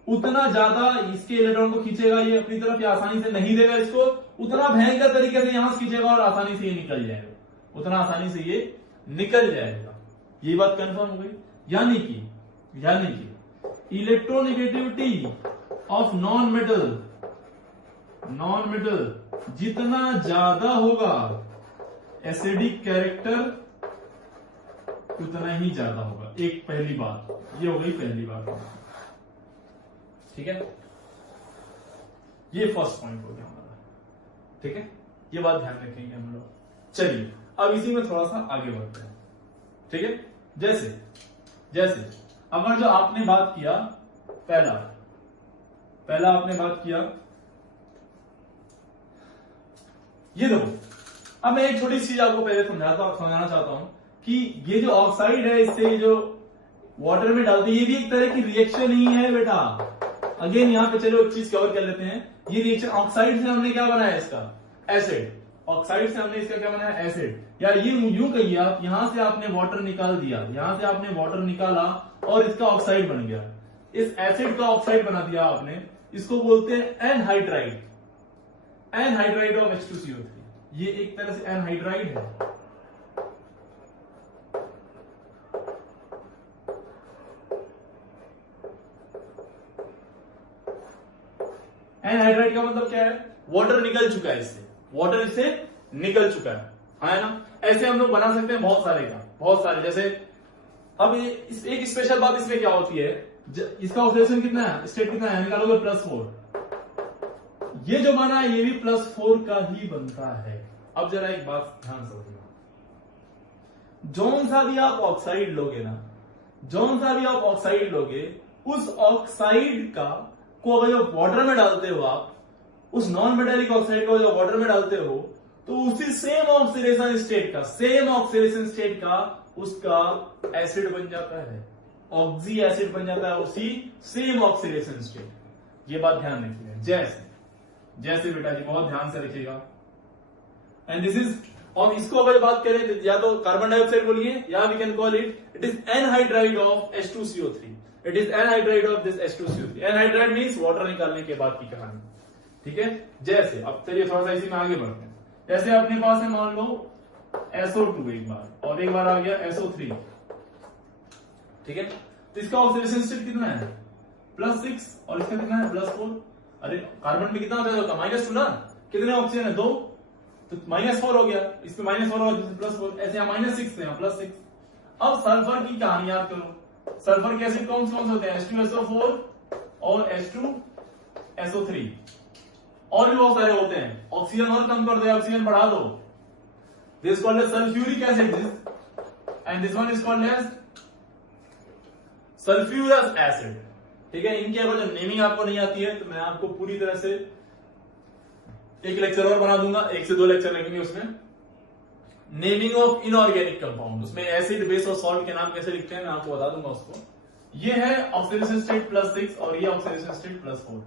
उतना ज्यादा इसके इलेक्ट्रॉन को खींचेगा ये अपनी तरफ, या आसानी से नहीं देगा इसको, उतना भयंकर तरीके से यहां से खींचेगा और आसानी से ये निकल जाएगा, उतना आसानी से ये निकल जाएगा। ये बात कंफर्म हो गई। यानी कि इलेक्ट्रोनेगेटिविटी ऑफ नॉन मेटल जितना ज्यादा होगा, एसिडिक कैरेक्टर उतना ही ज्यादा होगा। एक पहली बात ये हो गई, पहली बात। ठीक है, ये फर्स्ट पॉइंट हो गया हमारा। ठीक है, ये बात ध्यान रखेंगे हम लोग। चलिए अब इसी में थोड़ा सा आगे बढ़ते हैं। ठीक है, जैसे अगर जो आपने बात किया, पहला आपने बात किया, ये देखो, अब मैं एक छोटी चीज आपको पहले समझाना चाहता हूं कि ये जो ऑक्साइड है, इससे जो वाटर में डालते हैं, ये भी एक तरह की रिएक्शन ही है बेटा। अगेन यहाँ पे चलो एक चीज कवर कर लेते हैं। ये रिएक्शन ऑक्साइड से हमने क्या बनाया इसका? एसिड। ऑक्साइड से हमने इसका क्या बनाया? एसिड। या ये यूं कहिए आप, यहां से आपने वाटर निकाल दिया, यहां से आपने वाटर निकाला और इसका ऑक्साइड बन गया। इस एसिड का ऑक्साइड बना दिया आपने, इसको बोलते हैं एनहाइड्राइड ऑफ H2CO3। ये एक तरह से एनहाइड्राइड है। एनहाइड्राइड का मतलब क्या है? वाटर निकल चुका है इससे, वाटर इससे निकल चुका है ना। ऐसे हम लोग बना सकते हैं बहुत सारे। जैसे अब एक स्पेशल बात इसमें क्या होती है, इसका ऑक्सीडेशन कितना है, स्टेट कितना है, निकालोगे +4। ये जो बना है ये भी +4 का ही बनता है। अब जरा एक बात ध्यान से समझना, जौन सा भी आप ऑक्साइड लोगे, उस ऑक्साइड का को अगर जो वाटर में डालते हो आप, उस नॉन मेटेलिक ऑक्साइड को जो वाटर में डालते हो, तो उसी सेम ऑक्सीडेशन स्टेट का उसका एसिड बन जाता है, ऑक्सी एसिड बन जाता है, उसी सेम ऑक्सीडेशन स्टेट। ये बात ध्यान रखिएगा। जैसे बेटा जी बहुत ध्यान से रखिएगा। एंड दिस इज, और इसको अगर बात करें या तो कार्बन डाइऑक्साइड बोलिए, या we can call it is anhydride of H2CO3। It is anhydride of this H2CO3। Anhydride means water निकालने के बाद की कहानी। ठीक है, जैसे अब चलिए थोड़ा सा इसी में आगे बढ़ते हैं। जैसे अपने पास है मान लो SO2 एक बार, और एक बार आ गया SO3। ठीक है, तो इसका ऑक्सीडेशन स्टेट कितना है? +6, और इसका कितना है? +4। अरे कार्बन में कितना होता है? -2 ना, कितने ऑक्सीजन है? 2, तो -4 हो गया, इसमें -4 होगा, +4, ऐसे यहाँ -6 यहाँ +6। अब सल्फर की कहानी याद करो। सल्फर के एसिड कौन से होते हैं? H2SO4 और H2SO3, और भी बहुत सारे होते हैं। ऑक्सीजन और कम कर दो, ऑक्सीजन बढ़ा दो, this called as sulphuric acid, and this one is called as sulphurous acid. ठीक है, इनकी अगर जो नेमिंग आपको नहीं आती है तो मैं आपको पूरी तरह से एक लेक्चर और बना दूंगा, 1 से 2 लेक्चर लगेंगे उसमें। नेमिंग ऑफ इनऑर्गेनिक कंपाउंड, उसमें एसिड, बेस और सॉल्ट के नाम कैसे लिखते हैं मैं आपको बता दूंगा उसको। ये है ऑक्सीडेशन स्टेट +6 और ये ऑक्सीडेशन स्टेट +4।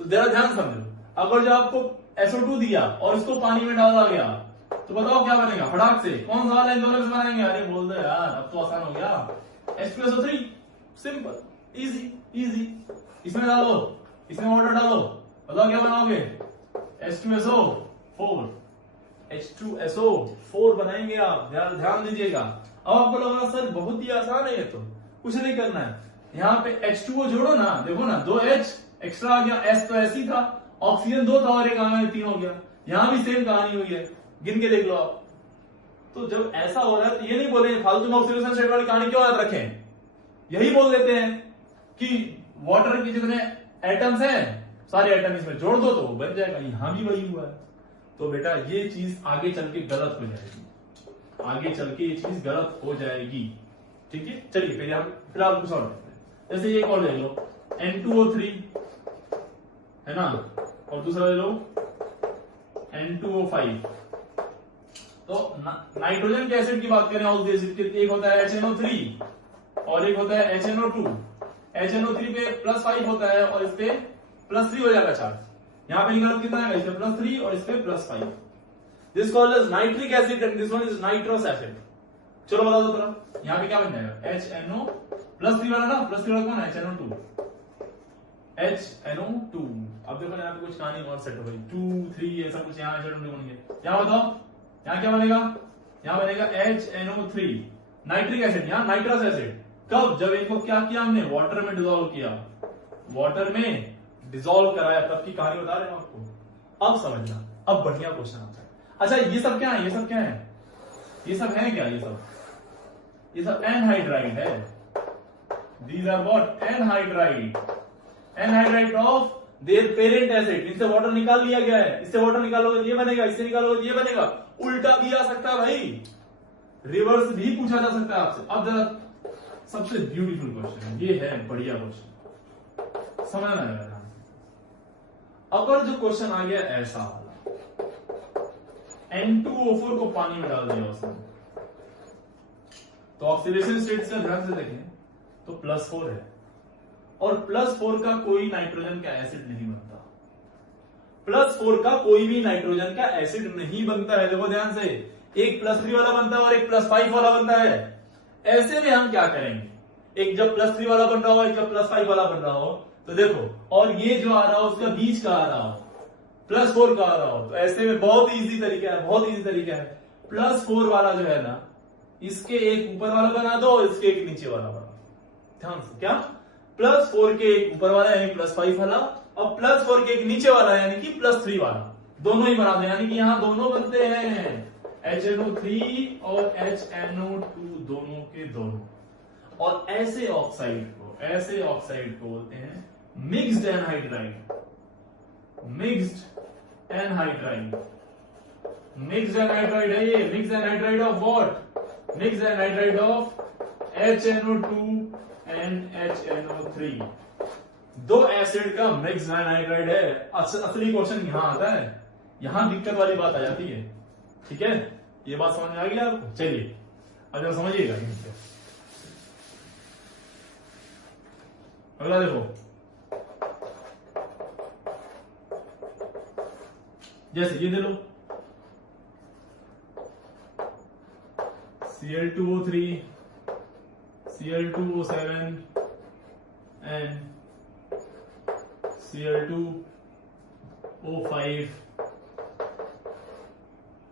तो जरा ध्यान समझो, अगर जो आपको SO2 दिया और इसको पानी में डाला गया तो बताओ क्या बनेगा? फटाक से कौन सा वाला इन दोनों से बनाएंगे? अरे बोल दो यार, अब तो आसान हो गया। H2SO3, simple, easy. इसमें डालो, इसमें वाटर डालो, बताओ क्या बनाओगे? H2SO4 बनाएंगे आप। ध्यान दीजिएगा। अब आपको लग रहा सर बहुत ही आसान है ये, तो कुछ नहीं करना है। यहाँ पे H2O जोड़ो ना, देखो ना 2 H एक्स्ट्रा आ गया, S तो ऐसी था, ऑक्सीजन 2 था और एक आ गया 3 हो गया। यहां भी सेम कहानी हुई है, गिन के देख लो आप। तो जब ऐसा हो रहा है तो ये नहीं बोलेंगे फालतू में ऑक्सीडेशन स्टेट वाली कहानी क्यों याद रखें। यही बोल देते हैं कि वाटर के जितने एटम्स हैं सारे आइटम इसमें जोड़ दो तो बन जाएगा। यहां भी वही हुआ है। तो बेटा ये चीज आगे चल के गलत हो जाएगी, आगे चल के ये चीज गलत हो जाएगी। ठीक है, चलिए फिर हम फिलहाल कुछ और देखते हैं। जैसे ये और ले लो N2O3 है ना, और दूसरा ले लो N2O5। तो नाइट्रोजन के एसिड की बात करें एक होता है HNO3 और एक होता है HNO2। HNO3 पे +5 होता है और इस पे +3 हो जाएगा चार्ज। यहाँ पे निकालो कितना है, इस पे +3 और इस पे +5। This called as nitric acid and this one is nitrous acid. चलो बता दो तरह, यहाँ पे क्या बन जाएगा HNO +3 वाला ना, +3 वाला कौन है HNO2। HNO2 अब देखो यहाँ पे कुछ कहानी और सेट हो गई, 2 3 ऐसा कुछ यहाँ HNO2 बन गया। यहाँ बताओ यहाँ क्या बनेगा, यहाँ बनेगा HNO3 नाइट्रिक एसिड, यहाँ नाइट्रस एसिड। कब, जब इनको क्या किया हमने, वाटर में डिसॉल्व किया, वाटर में डिसॉल्व कराया, तब की कहानी बता रहे हैं आपको। अब समझना, अब बढ़िया क्वेश्चन आता है। अच्छा ये सब क्या है, ये सब क्या है, ये सब है क्या, ये सब एनहाइड्राइड है। These are what, anhydride, anhydride of their parent acid. इनसे वाटर निकाल लिया गया है, इससे वाटर निकालोगे ये बनेगा, इससे निकालोगे ये बनेगा। उल्टा भी आ सकता है भाई, रिवर्स भी पूछा जा सकता है आपसे। अब जरा सबसे ब्यूटीफुल क्वेश्चन, ये है बढ़िया क्वेश्चन, समझना है ध्यान से। अगर जो क्वेश्चन आ गया ऐसा वाला, N2O4 को पानी में डाल दिया उसने, तो ऑक्सीडेशन स्टेट का ध्यान से देखें तो +4 है, और +4 का कोई नाइट्रोजन का एसिड नहीं बनता। +4 का कोई भी नाइट्रोजन का एसिड नहीं बनता है। देखो ध्यान से, एक +3 वाला बनता है और एक +5 वाला बनता है। ऐसे में हम क्या करेंगे, एक जब +3 वाला बन रहा हो, एक जब +5 वाला बन रहा हो, तो देखो, और ये जो आ रहा हो उसका बीच का आ रहा हो, +4 का आ रहा हो, तो ऐसे में बहुत इजी तरीका है, बहुत इजी तरीका है। +4 वाला जो है ना, इसके एक ऊपर वाला बना दो, इसके एक नीचे वाला बना दो। ध्यान से, क्या, +4 के एक ऊपर वाला यानी +5 वाला, और +4 के एक नीचे वाला यानी कि +3 वाला, दोनों ही बना दो, यानी कि यहां दोनों बनते हैं, HNO3 और HNO2 दोनों के दोनों। और ऐसे ऑक्साइड को बोलते हैं mixed anhydride, mixed anhydride. Mixed anhydride है ये, mixed anhydride of what, mixed anhydride of HNO2 and HNO3, दो एसिड का मिक्स्ड एनहाइड्राइड है। असली क्वेश्चन यहां आता है, यहां दिक्कत वाली बात आ जाती है। ठीक है, ये बात समझ में आ गई आपको। चलिए अब जरा समझिएगा, अगला देखो, जैसे ये दे लो Cl2O3, Cl2O7 and Cl2O5,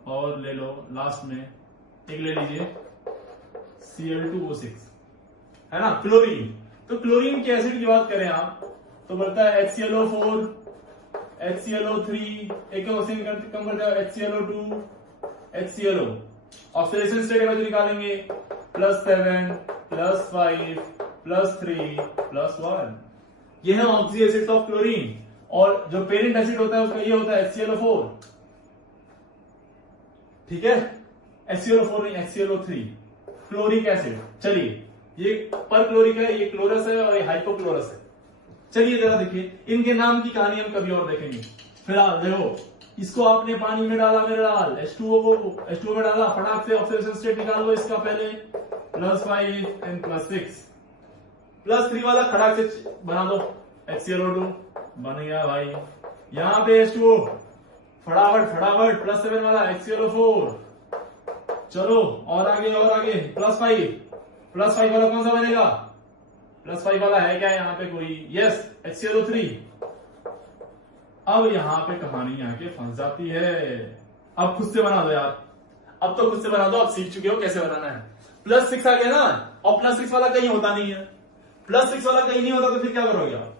और ले लो लास्ट में एक ले लीजिए Cl2O6, है ना, क्लोरीन। तो क्लोरीन के एसिड की बात करें आप तो बढ़ता है HClO4, HClO3, एक ऑक्सीजन कम कर जाओ HClO2, HClO। ऑक्सीडेशन स्टेट का जो निकालेंगे +7, +5, +3, +1, ये है ऑक्सी एसिड्स ऑफ क्लोरीन। और जो पेरेंट एसिड होता है उसका ये होता है HClO4, ठीक है, HClO4 नहीं HClO3, क्लोरिक एसिड। चलिए, ये पर क्लोरिक है, ये क्लोरस है और ये हाइपोक्लोरस है। चलिए जरा देखिए, इनके नाम की कहानी हम कभी और देखेंगे। फिलहाल देखो, इसको आपने पानी में डाला, मेरे डाल H2O में डाला, फटाक से ऑक्सीडेशन स्टेट निकाल लो इसका पहले, +5 एंड +6, +3 वाला खटाक से बना दो, HClO2 बन गया भाई। यहां पे H2O, फटाफट फटाफट, +7 वाला HClO4, चलो और आगे और आगे, +5 वाला कौन सा बनेगा, +5 वाला है क्या यहाँ पे कोई, यस HClO3। अब यहां पे कहानी आके फंस जाती है। अब खुद से बना दो यार, अब तो खुद से बना दो, अब सीख चुके हो कैसे बनाना है। +6 आ गया ना, और +6 वाला कहीं होता नहीं है, +6 वाला कहीं नहीं होता तो फिर क्या करोगे आप,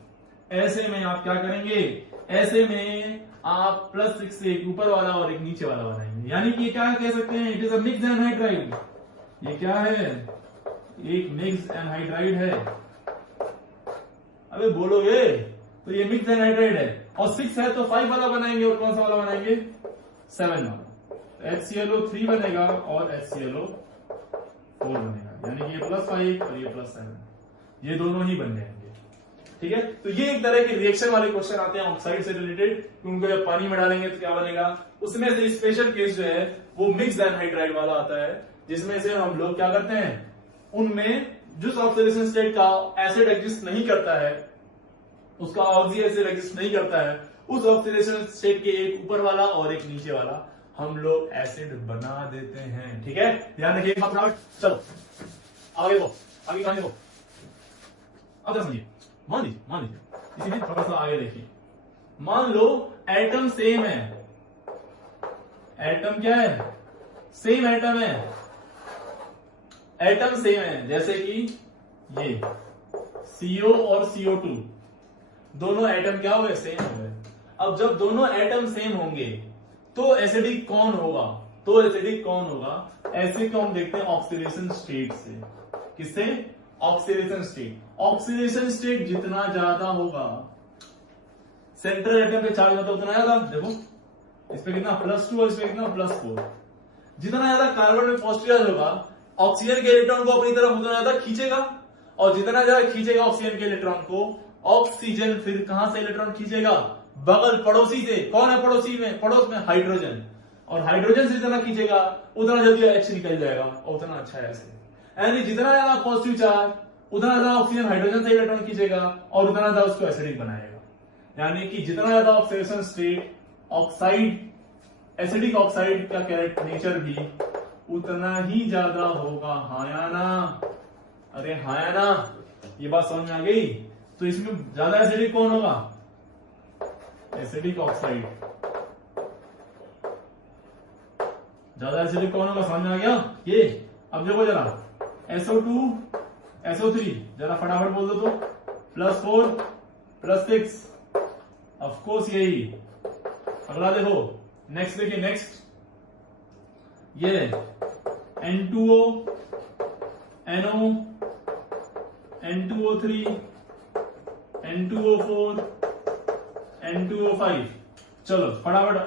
ऐसे में आप क्या करेंगे, ऐसे में आप +6 से एक ऊपर वाला और एक नीचे वाला बनाएंगे, यानी कि क्या कह सकते हैं, it is a mixed anhydride. ये क्या है, एक मिक्स्ड एनहाइड्राइड है। अबे बोलोगे तो ये मिक्स एनहाइड्राइड है, और 6 है तो 5 वाला बनाएंगे, और कौन सा वाला बनाएंगे, 7 वाला। HClO3 बनेगा और HClO4 बनेगा, यानी ये +5 और ये +7, ये दोनों ही बन जाएंगे। ठीक है, तो ये एक तरह के रिएक्शन वाले क्वेश्चन आते हैं ऑक्साइड से रिलेटेड, उनको जब पानी में डालेंगे तो क्या बनेगा। उसमें से स्पेशल केस जो है वो मिक्स एनहाइड्राइड वाला आता है, जिसमें से हम लोग क्या करते हैं, उनमें जिस ऑक्सीडेशन स्टेट का एसिड एग्जिस्ट नहीं करता है, उसका ऑक्सी एसिड एग्जिस्ट नहीं करता है, उस ऑक्सीडेशन स्टेट के एक ऊपर वाला और एक नीचे वाला हम लोग एसिड बना देते हैं। ठीक है, ध्यान रखिए। चलो आगे वो आगे कहानी देखो, अब समझिए। मान लीजिए इसी में थोड़ा सा आगे देखिए, मान लो एटम सेम है, एटम क्या है, सेम एटम है, एटम सेम है, जैसे कि ये CO और CO2 दोनों एटम क्या हुए, सेम हो गए। अब जब दोनों एटम सेम होंगे तो एसिडिक कौन होगा, तो एसिडिक कौन होगा, ऐसे को हम देखते हैं ऑक्सीडेशन स्टेट से। किससे, ऑक्सीडेशन स्टेट। ऑक्सीडेशन स्टेट जितना ज्यादा होगा, सेंट्रल एटम पे चार्ज होता है उतना ज्यादा, देखो इस पे कितना +2 और इस पे कितना +4, जितना ज्यादा कार्बन में पॉजिटिव चार्ज होगा ऑक्सीजन के इलेक्ट्रॉन को अपनी तरफ उतना ज्यादा खींचेगा, और जितना ज्यादा खींचेगा ऑक्सीजन के इलेक्ट्रॉन को, ऑक्सीजन फिर कहां से इलेक्ट्रॉन खींचेगा, बगल पड़ोसी से। कौन है पड़ोसी में, पड़ोस में हाइड्रोजन, और हाइड्रोजन से जितना खींचेगा उतना जल्दी H निकल जाएगा और उतना अच्छा है ऐसे। यानी जितना ज्यादा पॉजिटिव चार्ज उतना ज्यादा ऑक्सीजन हाइड्रोजन से इलेक्ट्रॉन खींचेगा और उतना ज्यादा उसको एसिडिक बनाएगा। यानी कि जितना ज्यादा oxidation state, oxide acidic oxide का कैरेक्टर नेचर भी उतना ही ज्यादा होगा। हाँ या ना, अरे हाँ या ना, ये बात समझ में आ गई। तो इसमें ज्यादा एसिडिक कौन होगा, एसिडिक ऑक्साइड। ज्यादा एसिडिक कौन होगा, समझ में आ गया ये। अब देखो जरा SO2 SO3 जरा फटाफट बोल दो तो, +4 +6, ऑफकोर्स यही। अगला देखो, नेक्स्ट देखिए, नेक्स्ट ये N2O NO N2O3 N2O4 N2O5, चलो फटाफट,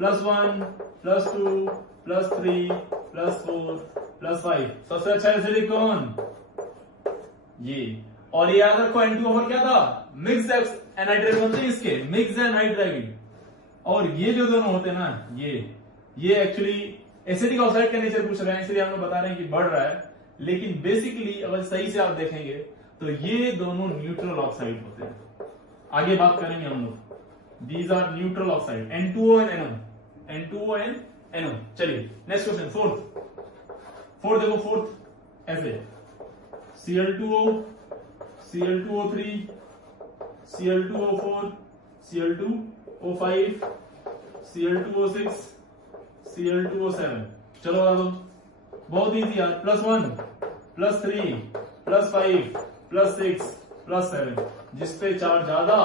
+1 +2 +3 +4 +5, सबसे अच्छा एसिडिक कौन, ये। और ये याद रखो N2O4 क्या था, मिक्स एनहाइड्राइड बनते हैं इसके, मिक्स एनहाइड्राइड। और ये जो दोनों होते हैं ना, ये एक्चुअली एसिडिक ऑक्साइड का नेचर पूछ रहे हैं, इसलिए हम लोग बता रहे हैं कि बढ़ रहा है, लेकिन बेसिकली अगर सही से आप देखेंगे तो ये दोनों न्यूट्रल ऑक्साइड होते हैं। आगे बात करेंगे हम लोग, these are neutral oxide, N2O and NO, N2O and NO। चलिए नेक्स्ट क्वेश्चन, फोर्थ देखो, फोर्थ ऐसे Cl2O Cl2O3 Cl2O4 Cl2O5 Cl2O6 Cl2O7, चलो बता दो, बहुत इजी यार, +1 +3 +5 +6 +7, जिसपे चार्ज ज्यादा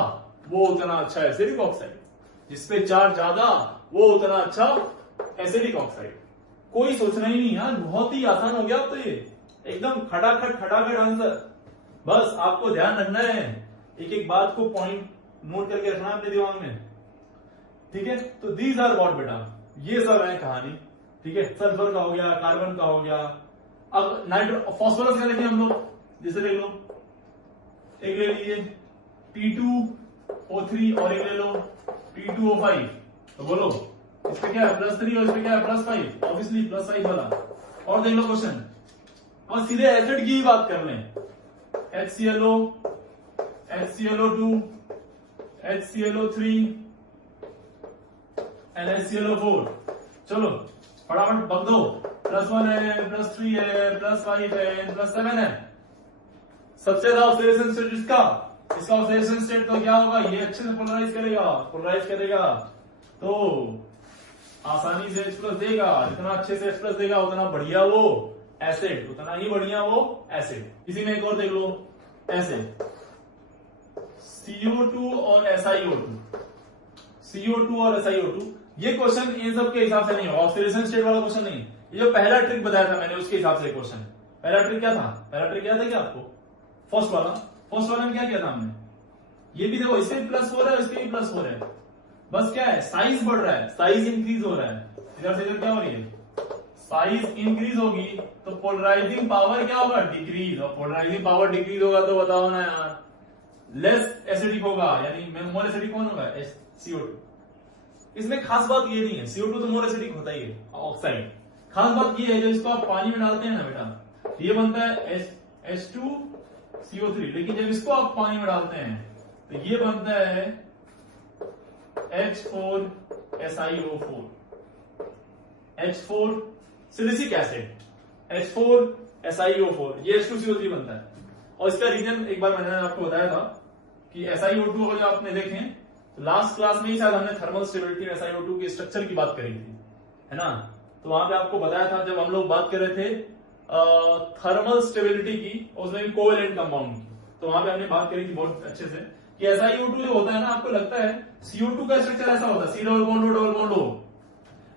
वो उतना अच्छा एसिडिक ऑक्साइड, जिसपे चार्ज ज्यादा वो उतना अच्छा एसिडिक ऑक्साइड। कोई सोचना ही नहीं यार, बहुत ही आसान हो गया अब तो, ये एकदम खटाखट आंसर। बस आपको ध्यान रखना है, एक एक बात को पॉइंट नोट करके रखना अपने दिमाग में, ठीक है। तो दीज आर व्हाट बेटा, ये सब है कहानी, ठीक है। सल्फर का हो गया, कार्बन का हो गया। अब फॉस्फोरस का देखें हम लोग, जैसे देख लो, एक ले लीजिए P2O3 और एक ले लो P2O5, तो बोलो इस पे क्या है +3 और इस पे क्या है +5, ऑब्वियसली +5 वाला। और देख लो क्वेश्चन, और सीधे एसिड की ही बात कर लें, HClO HClO2 HClO3 and HClO4, चलो फटाफट बक दो, +1 है, +3 है, +5 है, +7 है। सबसे ज्यादा ऑक्सीडेशन स्टेट इसका ऑक्सीडेशन स्टेट तो क्या होगा, ये अच्छे से पोलराइज करेगा तो आसानी से H+ देगा, जितना अच्छे से H+ देगा उतना बढ़िया वो एसिड, उतना ही बढ़िया वो एसिड। इसी में एक और देख लो, ऐसे CO2 और SiO2, ये क्वेश्चन इन सब के हिसाब से नहीं होगा, ऑक्सीडेशन स्टेट वाला क्वेश्चन नहीं। ये जो पहला ट्रिक बताया था मैंने उसके हिसाब से क्वेश्चन, पहला ट्रिक क्या था क्या आपको, फर्स्ट वाला में क्या किया था हमने, ये भी देखो, इसके भी +4 है, इसके भी +4 है। बस क्या है, साइज बढ़ रहा है, साइज इंक्रीज हो रहा है। इधर से इधर क्या हो रही है, साइज इंक्रीज होगी तो पोलराइजिंग पावर क्या होगा, डिक्रीज। और पोलराइजिंग पावर डिक्रीज होगा तो बताओ ना यार, लेस एसिडिक होगा, यानी मोर एसिडिक कौन होगा, CO2। इसमें खास बात ये नहीं है, CO2 तो मोर एसिडिक होता ही है ऑक्साइड। खास बात ये है, जो इसको आप पानी में डालते हैं ना बेटा, ये बनता है H2CO3, लेकिन जब इसको आप पानी में डालते हैं तो ये बनता है H4SiO4, H4 silicic acid, H4SiO4, ये H2CO3 बनता है। और इसका रीजन एक बार मैंने आपको बताया था कि SiO2 को जब आपने देखें तो लास्ट क्लास में ही शायद हमने थर्मल स्टेबिलिटी में SiO2 के स्ट्रक्चर की बात करी थी, है ना। तो वहां पे आपको बताया था, जब हम लोग बात कर रहे थे थर्मल स्टेबिलिटी की, उसमें भी कोवेलेंट कंपाउंड की, तो वहां पे हमने बात करी थी बहुत अच्छे से कि SiO2 जो होता है ना, आपको लगता है CO2 का स्ट्रक्चर ऐसा होता है, C double bond O double bond O,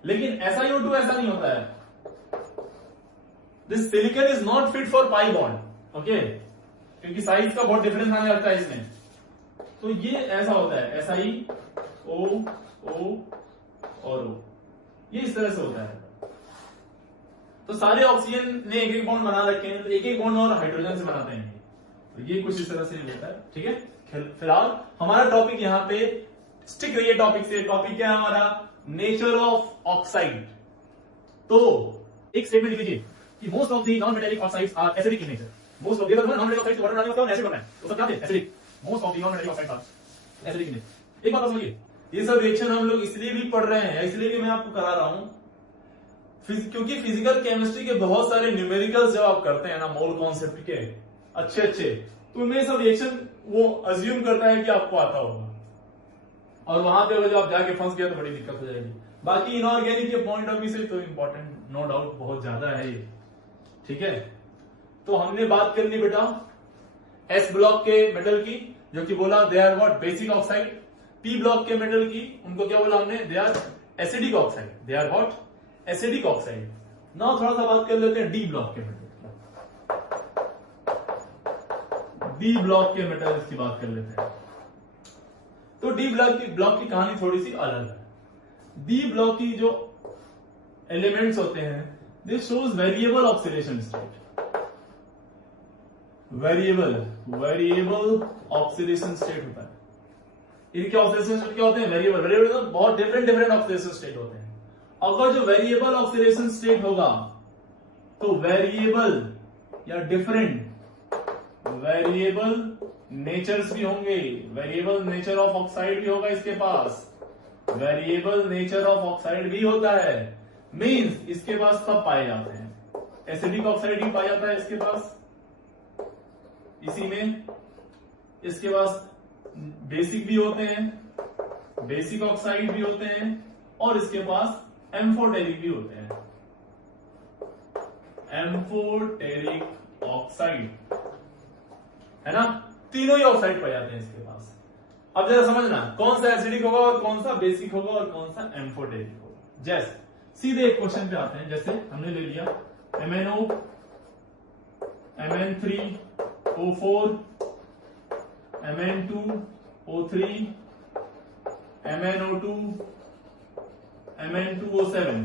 लेकिन SiO2 ऐसा नहीं होता है। This silicon is not fit for pi bond, okay, क्योंकि साइज का बहुत डिफरेंस आने लगता है इसमें। तो ये ऐसा होता है SiO और O, ये इस तरह से होता है। तो सारे ऑक्सीजन ने एक एक बॉन्ड बना रखे हैं, तो एक एक बॉन्ड और हाइड्रोजन से बनाते हैं, तो ये कुछ इस तरह से होता है, ठीक है। फिलहाल हमारा टॉपिक यहाँ पे स्टिक रही है टॉपिक से। टॉपिक क्या है हमारा, नेचर ऑफ ऑक्साइड। तो एक स्टेटमेंट लिख लीजिए कि most of the non metallic oxides are acidic in nature. Most of the non metallic oxides water बनाने का एसिड बनना है, तो सब क्या है, acidic. Most of the non metallic oxides are acidic in nature. एक बात समझिए, ये सब रिएक्शन हम लोग इसलिए भी पढ़ रहे हैं, इसलिए भी मैं आपको करा रहा हूं क्योंकि फिजिकल केमिस्ट्री के बहुत सारे न्यूमेरिकल्स जब आप करते हैं ना, मोल कॉन्सेप्ट के अच्छे, तो उनमें सब रिएक्शन वो अज्यूम करता है कि आपको आता होगा, और वहां पे जब आप जाके फंस गया तो बड़ी दिक्कत हो जाएगी। बाकी इनऑर्गेनिक के पॉइंट ऑफ व्यू से तो इंपॉर्टेंट नो डाउट बहुत ज्यादा है ये, ठीक है। तो हमने बात कर ली बेटा S ब्लॉक के मेटल की, जो कि बोला they are what, basic oxide. P block के मेटल की, उनको क्या बोला हमने, they are acidic oxide, they are what, acidic oxide. Now थोड़ा सा बात कर लेते हैं D ब्लॉक के मेटल, D ब्लॉक के मेटल्स की बात कर लेते हैं। तो D ब्लॉक की कहानी थोड़ी सी अलग है। D ब्लॉक की जो एलिमेंट्स होते हैं, दे shows variable oxidation state, variable oxidation state होता है। इनके ऑक्सीडेशन स्टेट क्या होते हैं, वेरिएबल तो बहुत डिफरेंट ऑक्सीडेशन स्टेट होते हैं। अगर जो वेरिएबल ऑक्सीडेशन स्टेट होगा तो वेरिएबल या डिफरेंट वेरिएबल नेचर्स भी होंगे, वेरिएबल नेचर ऑफ ऑक्साइड भी होगा इसके पास, वेरिएबल नेचर ऑफ ऑक्साइड भी होता है। मींस इसके पास सब पाए जाते हैं, एसिडिक ऑक्साइड भी पाया जाता है इसके पास, इसी में इसके पास बेसिक भी होते हैं, बेसिक ऑक्साइड भी होते हैं, और इसके पास एम्फोटेरिक भी होते हैं, एम्फोटेरिक ऑक्साइड, है ना। तीनों ही ऑक्साइड पाए जाते हैं इसके पास। अब जरा समझना कौन सा एसिडिक होगा और कौन सा बेसिक होगा और कौन सा एम्फोटेरिक होगा। जैसे सीधे एक क्वेश्चन पे आते हैं, जैसे हमने ले लिया MnO, Mn3O4, Mn2O3, MnO2, Mn2O7,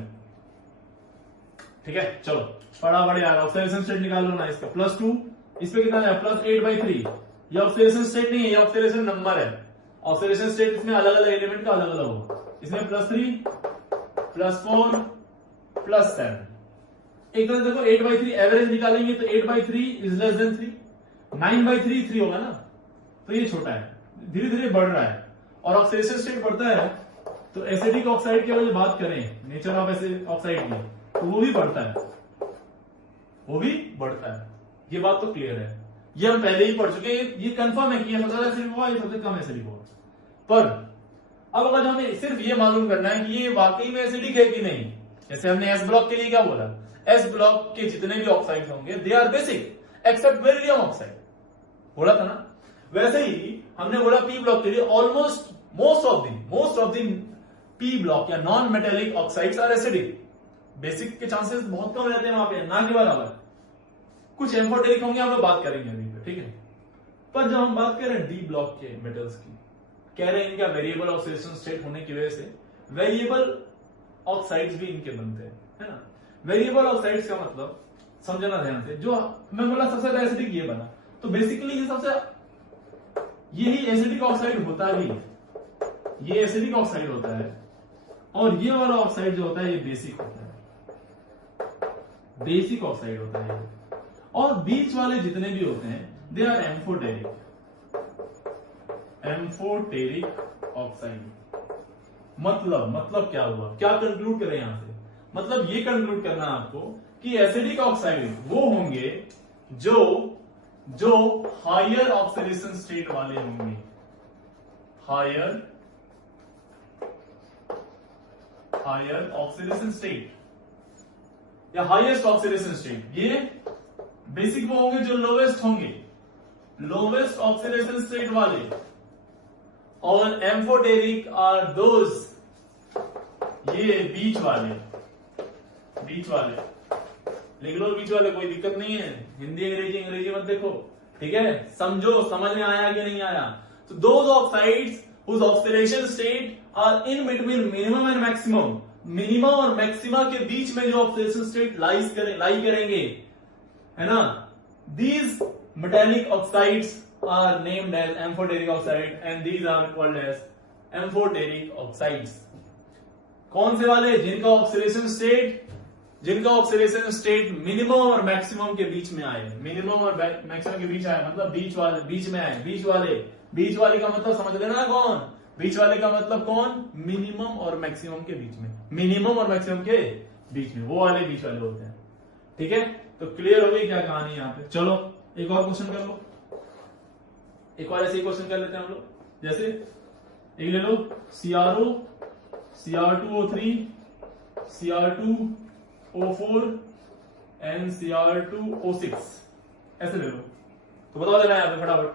ठीक है। चलो फटाफट यार ऑक्सीडेशन स्टेट निकाल लो ना इसका, +2, इस पे कितना है, +8/3। ये ऑक्सीडेशन स्टेट नहीं है, ये ऑक्सीडेशन नंबर है। ऑक्सीडेशन स्टेट इसमें अलग अलग एलिमेंट का अलग अलग होगा, इसमें +3, +4, +7। एक तरह देखो 8/3 एवरेज निकालेंगे तो 8/3 इज लेस देन 3, 9/3 3 होगा ना, तो ये छोटा है, धीरे धीरे बढ़ रहा है। और ऑक्सीडेशन स्टेट बढ़ता है तो एसिडिक ऑक्साइड की अगर बात करें नेचर ऑफ एसिडिक ऑक्साइड की, तो वो भी बढ़ता है, वो भी बढ़ता है। ये बात तो क्लियर है, ये हम पहले ही पढ़ चुके हैं, ये कंफर्म है कि ये सबसे ज्यादा एसिडिक होगा, ये सबसे कम एसिडिक होगा। पर अब अगर हमें सिर्फ ये मालूम करना है कि ये वाकई में एसिडिक है कि नहीं, जैसे हमने S ब्लॉक के लिए क्या बोला, S ब्लॉक के जितने भी ऑक्साइड होंगे they are basic except beryllium oxide, बोला था ना। वैसे ही हमने बोला P ब्लॉक के लिए almost most of the P block या non metallic oxides are acidic. Basic के चांसेस बहुत कम रहते हैं वहां पे, ना के बराबर। कुछ एम्फोटेरिक होंगे, हम लोग बात करेंगे अभी पे, ठीक है। पर जब हम बात करें डी ब्लॉक के मेटल्स की, कह रहे हैं इनका वेरिएबल ऑक्सीडेशन स्टेट होने की वजह से वेरिएबल ऑक्साइड्स भी इनके बनते हैं, है ना। वेरिएबल ऑक्साइड्स का मतलब समझना ध्यान से, जो मैं बोला सबसे ज्यादा एसिडिक ये बना, तो बेसिकली ये सबसे यही एसिडिक ऑक्साइड होता भी, ये एसिडिक ऑक्साइड होता है, और ये वाला ऑक्साइड जो होता है ये बेसिक होता है, बेसिक ऑक्साइड होता है। और बीच वाले जितने भी होते हैं they are amphoteric, amphoteric oxide. मतलब क्या हुआ, क्या कंक्लूड करें यहां से, मतलब ये कंक्लूड करना आपको कि एसिडिक ऑक्साइड वो होंगे जो हायर ऑक्सीडेशन स्टेट वाले होंगे, हायर ऑक्सीडेशन स्टेट या हाईएस्ट ऑक्सीडेशन स्टेट। ये बेसिक वो होंगे जो लोवेस्ट होंगे, लोवेस्ट ऑक्सीडेशन स्टेट वाले। और एम्फोटेरिक आर दोज, ये बीच वाले लिख लो, बीच वाले, कोई दिक्कत नहीं है, हिंदी अंग्रेजी मत देखो, ठीक है। समझो, समझ में आया कि नहीं आया। तो those oxides whose oxidation state are in between minimum and maximum, minimum और मैक्सिमा के बीच में जो ऑक्सीडेशन स्टेट लाई करेंगे, है ना, these metallic oxides are named as amphoteric oxide and these are called as amphoteric oxides। कौन से वाले, जिनका ऑक्सीडेशन स्टेट मिनिमम और मैक्सिमम के बीच में आए, मिनिमम और मैक्सिमम के बीच आए, मतलब बीच में आए, बीच वाले का मतलब समझ लेना कौन, बीच वाले का मतलब कौन, मिनिमम और मैक्सिमम के बीच में, मिनिमम और मैक्सिमम के बीच में, वो वाले बीच वाले होते हैं, ठीक है। तो क्लियर हो गई क्या कहानी यहाँ पे। चलो एक और क्वेश्चन कर लो, एक और ऐसे ही क्वेश्चन कर लेते हैं हम लोग, जैसे एक ले लो CrO, Cr2O3, Cr2O4 and Cr2O6, ऐसे ले लो। तो बता देना यहाँ पे फटाफट,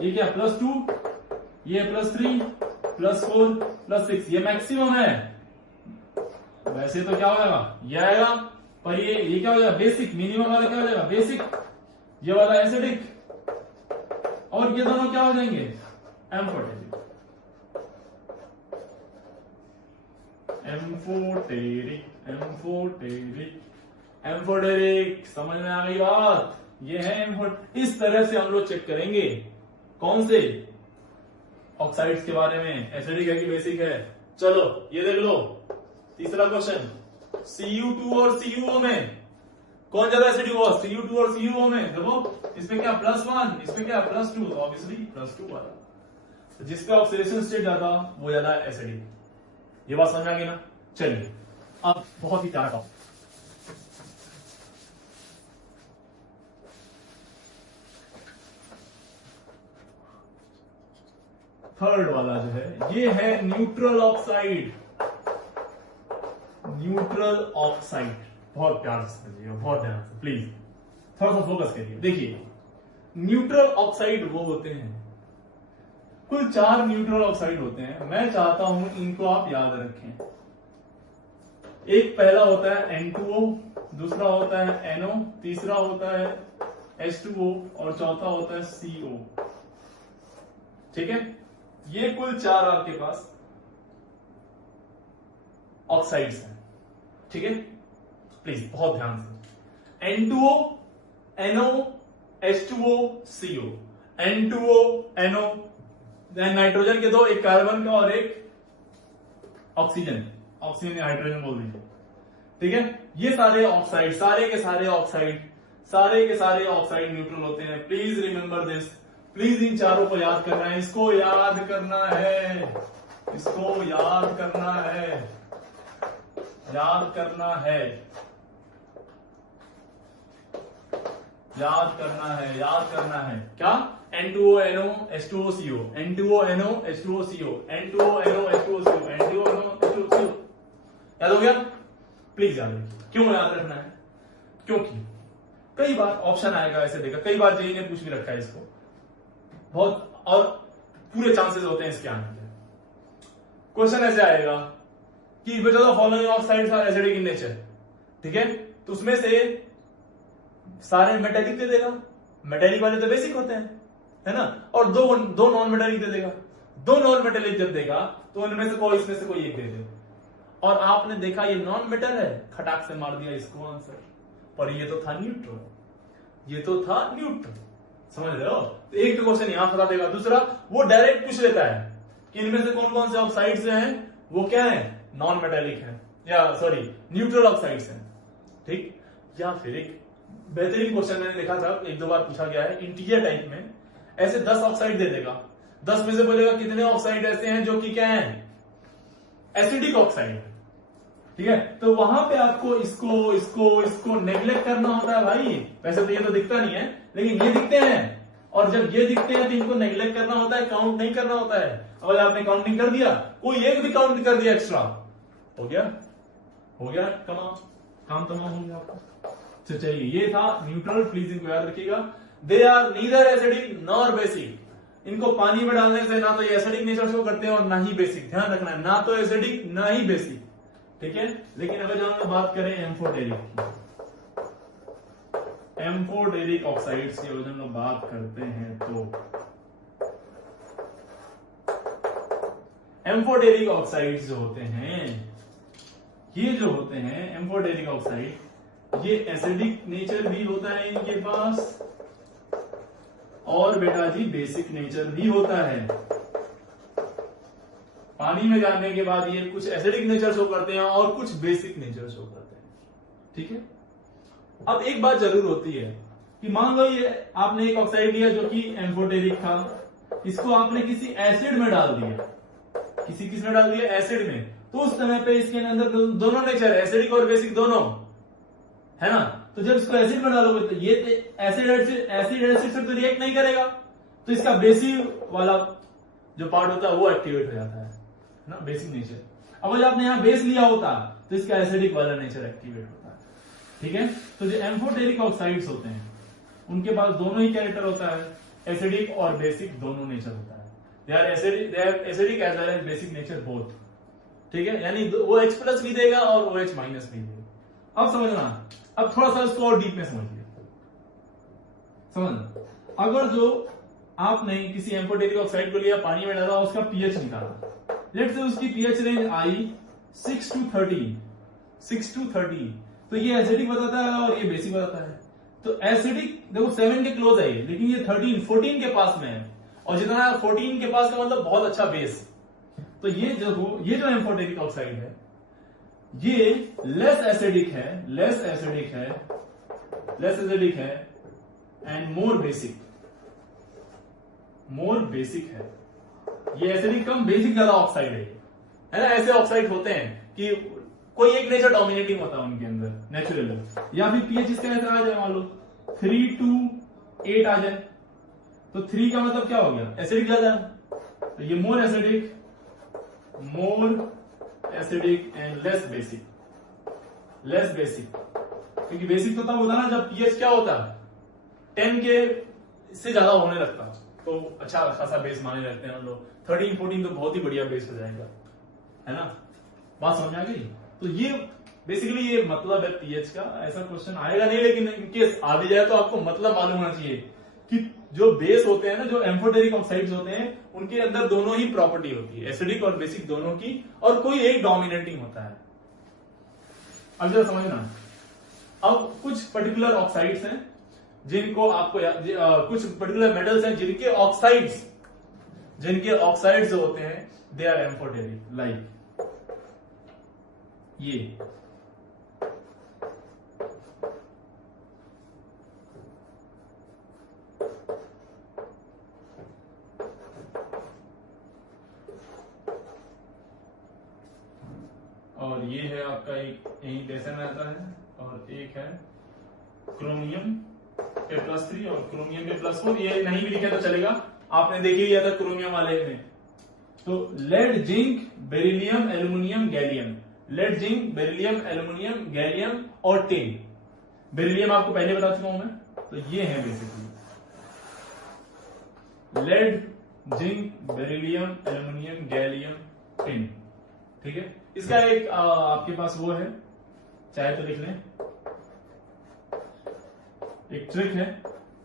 ये क्या +2, ये +3, +4, +6, ये मैक्सिमम है। वैसे तो क्या हो जाएगा, ये आएगा, पर ये क्या हो जाएगा, बेसिक। मिनिमम वाला क्या हो जाएगा, बेसिक, ये वाला एसिडिक, और ये दोनों क्या हो जाएंगे, एम्फोटेरिक। एम्फोटेरिक समझ में आ गई बात, ये है इस तरह से हम लोग चेक करेंगे कौन से ऑक्साइड्स के बारे में, एसिडिक है कि बेसिक है। चलो ये देख लो, तीसरा क्वेश्चन, Cu2 और CuO में कौन ज्यादा एसिडिक हुआ, Cu2 और CuO में। देखो इसमें क्या +1, इसमें क्या +2, तो ऑब्वियसली +2 वाला, तो जिसका ऑक्सीडेशन स्टेट ज्यादा वो ज्यादा एसिडिक। ये बात समझ आ गई ना। चलिए अब बहुत ही प्यारा टॉपिक, थर्ड वाला जो है ये है न्यूट्रल ऑक्साइड। न्यूट्रल ऑक्साइड बहुत प्यार से समझिए, बहुत ध्यान से प्लीज, थोड़ा सा फोकस करिए। देखिए न्यूट्रल ऑक्साइड वो होते हैं, कुल 4 न्यूट्रल ऑक्साइड होते हैं। मैं चाहता हूं इनको आप याद रखें। एक पहला होता है N2O, दूसरा होता है NO, तीसरा होता है H2O और चौथा होता है CO, ठीक है। ये कुल 4 आपके पास ऑक्साइड्स हैं, ठीक है। प्लीज बहुत ध्यान से, N2O, NO, H2O, CO, N2O, NO, nitrogen के 2, एक कार्बन का और एक ऑक्सीजन या हाइड्रोजन बोल दीजिए, ठीक है। ये सारे ऑक्साइड, सारे के सारे ऑक्साइड न्यूट्रल होते हैं। प्लीज रिमेंबर दिस, प्लीज इन चारों को याद करना है, इसको याद करना है, इसको याद करना है, याद करना है, याद करना है, याद करना है। क्या N2O, NO, H2O, CO, N2O, NO, H2O, CO, N2O, NO, H2O, CO, N2O, NO, H2O, CO। याद हो गया? प्लीज याद रखिए। क्यों याद रखना है? क्योंकि कई बार ऑप्शन आएगा, ऐसे देखा कई बार जेई ने पूछ भी रखा है इसको बहुत, और पूरे चांसेस होते हैं इसके आने के। क्वेश्चन ऐसे आएगा कि which of the following oxides are acidic in nature, ठीक है। तो उसमें से सारे मेटेलिक दे देगा, मेटेलिक वाले तो बेसिक होते हैं, है ना, और दो नॉन मेटेलिक दे देगा। दो नॉन मेटेलिक जब देगा तो उनमें से कोई, इसमें से कोई एक दे दे। और आपने देखा ये नॉन मेटल है, खटाक से मार दिया इसको आंसर। पर ये तो था न्यूट्रल, ये तो था न्यूट्रल, समझ रहे हो। तो एक तो क्वेश्चन यहां फंसा देगा। दूसरा वो डायरेक्ट पूछ लेता है कि इनमें से कौन कौन से ऑक्साइड्स हैं वो क्या है, नॉन मेटेलिक है, या सॉरी न्यूट्रल ऑक्साइड्स हैं, ठीक। या फिर एक बेहतरीन क्वेश्चन मैंने देखा था, एक दो बार पूछा गया है इंटीजर टाइप में, ऐसे 10 ऑक्साइड दे देगा, 10 में से बोलेगा कितने ऑक्साइड ऐसे हैं जो कि क्या है, एसिडिक ऑक्साइड, ठीक है। तो वहां पे आपको इसको इसको इसको नेग्लेक्ट करना होता है भाई। वैसे तो ये तो दिखता नहीं है, लेकिन ये दिखते हैं, और जब ये दिखते हैं तो इनको नेग्लेक्ट करना होता है, काउंट नहीं करना होता है। अगर आपने काउंटिंग कर दिया, कोई एक भी काउंट कर दिया एक्स्ट्रा, हो गया काम तमाम हो गया आपका। तो चलिए, ये था न्यूट्रल, प्लीज इनको याद रखिएगा। They are neither acidic nor basic. इनको पानी में डालने से ना तो ये एसिडिक नेचर शो करते हैं और ना ही बेसिक, ध्यान रखना है, ना तो एसिडिक ना ही बेसिक, ठीक है। लेकिन अगर जब हम बात करें एम्फोटेरिक ऑक्साइड्स की, अगर हम बात करते हैं तो एम्फोटेरिक ऑक्साइड्स जो होते हैं, ये जो होते हैं एम्फोटेरिक ऑक्साइड, ये एसिडिक नेचर भी होता है इनके पास, और बेटा जी बेसिक नेचर भी होता है। पानी में जाने के बाद ये कुछ एसिडिक नेचर शो करते हैं और कुछ बेसिक नेचर शो करते हैं, ठीक है। अब एक बात जरूर होती है कि मान लो ये आपने एक ऑक्साइड लिया जो कि एम्फोटेरिक था, इसको आपने किसी एसिड में डाल दिया, किस में डाल दिया, एसिड में। तो उस समय पे इसके अंदर दोनों नेचर है, एसिडिक और बेसिक दोनों, है ना। तो जब इसको एसिड में डालोगे तो ये एसिड से तो रिएक्ट नहीं करेगा, तो इसका बेसिक वाला जो पार्ट होता है वो एक्टिवेट हो जाता है ना, बेसिक नेचर। अब जब आपने यहां बेस लिया होता तो इसका एसिडिक वाला नेचर एक्टिवेट होता है, ठीक है। तो जो एम्फोटेरिक ऑक्साइड्स होते हैं उनके पास दोनों ही कैरेक्टर होता है, एसिडिक और बेसिक दोनों नेचर होता है। They are acidic as well as basic nature both, ठीक है। यानी वो H प्लस भी देगा और OH माइनस भी देगा। अब समझना, अब थोड़ा सा इसको और डीप में समझिए, समझना। अगर जो आपने किसी एम्फोटेरिक ऑक्साइड को लिया, पानी में डाला, उसका पीएच निकाला, लेट्स से उसकी पीएच रेंज आई 6 to 30, तो ये एसिडिक बताता है और ये बेसिक बताता है। तो एसिडिक देखो 7 के क्लोज है ये, लेकिन ये 14 के पास में है, और जितना 14 के पास का मतलब बहुत अच्छा बेस। तो ये जो एम्फोटेरिक ऑक्साइड है ये लेस एसिडिक है एंड मोर बेसिक है। ये एसिडिक कम बेसिक ज्यादा ऑक्साइड है ना। ऐसे ऑक्साइड होते हैं कि कोई एक नेचर डोमिनेटिंग होता है उनके अंदर नेचुरली, या फिर पीएच इसका ऐसा आ जाए, मान लो 3 to 8 आ जाए, तो 3 का मतलब क्या हो गया, एसिडिक ज्यादा। तो ये more acidic and less basic, क्योंकि बेसिक तो तब होता ना जब पीएच क्या होता है 10 के से ज्यादा होने लगता, तो अच्छा खासा बेस माने लगते हैं हम लोग। 13-14 तो बहुत ही बढ़िया बेस हो जाएगा, है ना। बात समझ आ गई। तो ये बेसिकली ये मतलब है पीएच का। ऐसा क्वेश्चन आएगा नहीं, लेकिन इनकेस आ भी जाए तो आपको मतलब मालूम होना चाहिए कि जो बेस होते हैं ना, जो एम्फोटेरिक ऑक्साइड्स होते हैं, उनके अंदर दोनों ही प्रॉपर्टी होती है, एसिडिक और बेसिक दोनों की, और कोई एक डोमिनेटिंग होता है। अब जरा समझना, अब कुछ पर्टिकुलर ऑक्साइड्स हैं जिनको आपको कुछ पर्टिकुलर मेटल्स हैं जिनके ऑक्साइड्स जो होते हैं दे आर एम्फोटेरिक, लाइक ये और ये है आपका एक यही डेसन आता है, और एक है क्रोमियम के +3 और क्रोमियम के +4। ये नहीं भी लिखा तो चलेगा, आपने देख ही लिया था क्रोमियम वाले में। तो lead, zinc, beryllium, aluminium, gallium, lead, zinc, beryllium, aluminium, gallium और टिन। बेरिलियम आपको पहले बता चुका हूं मैं। तो ये है basically lead, zinc, beryllium, aluminium, gallium, tin, ठीक है। इसका एक आपके पास वो है, चाहे तो लिख लें, एक ट्रिक है,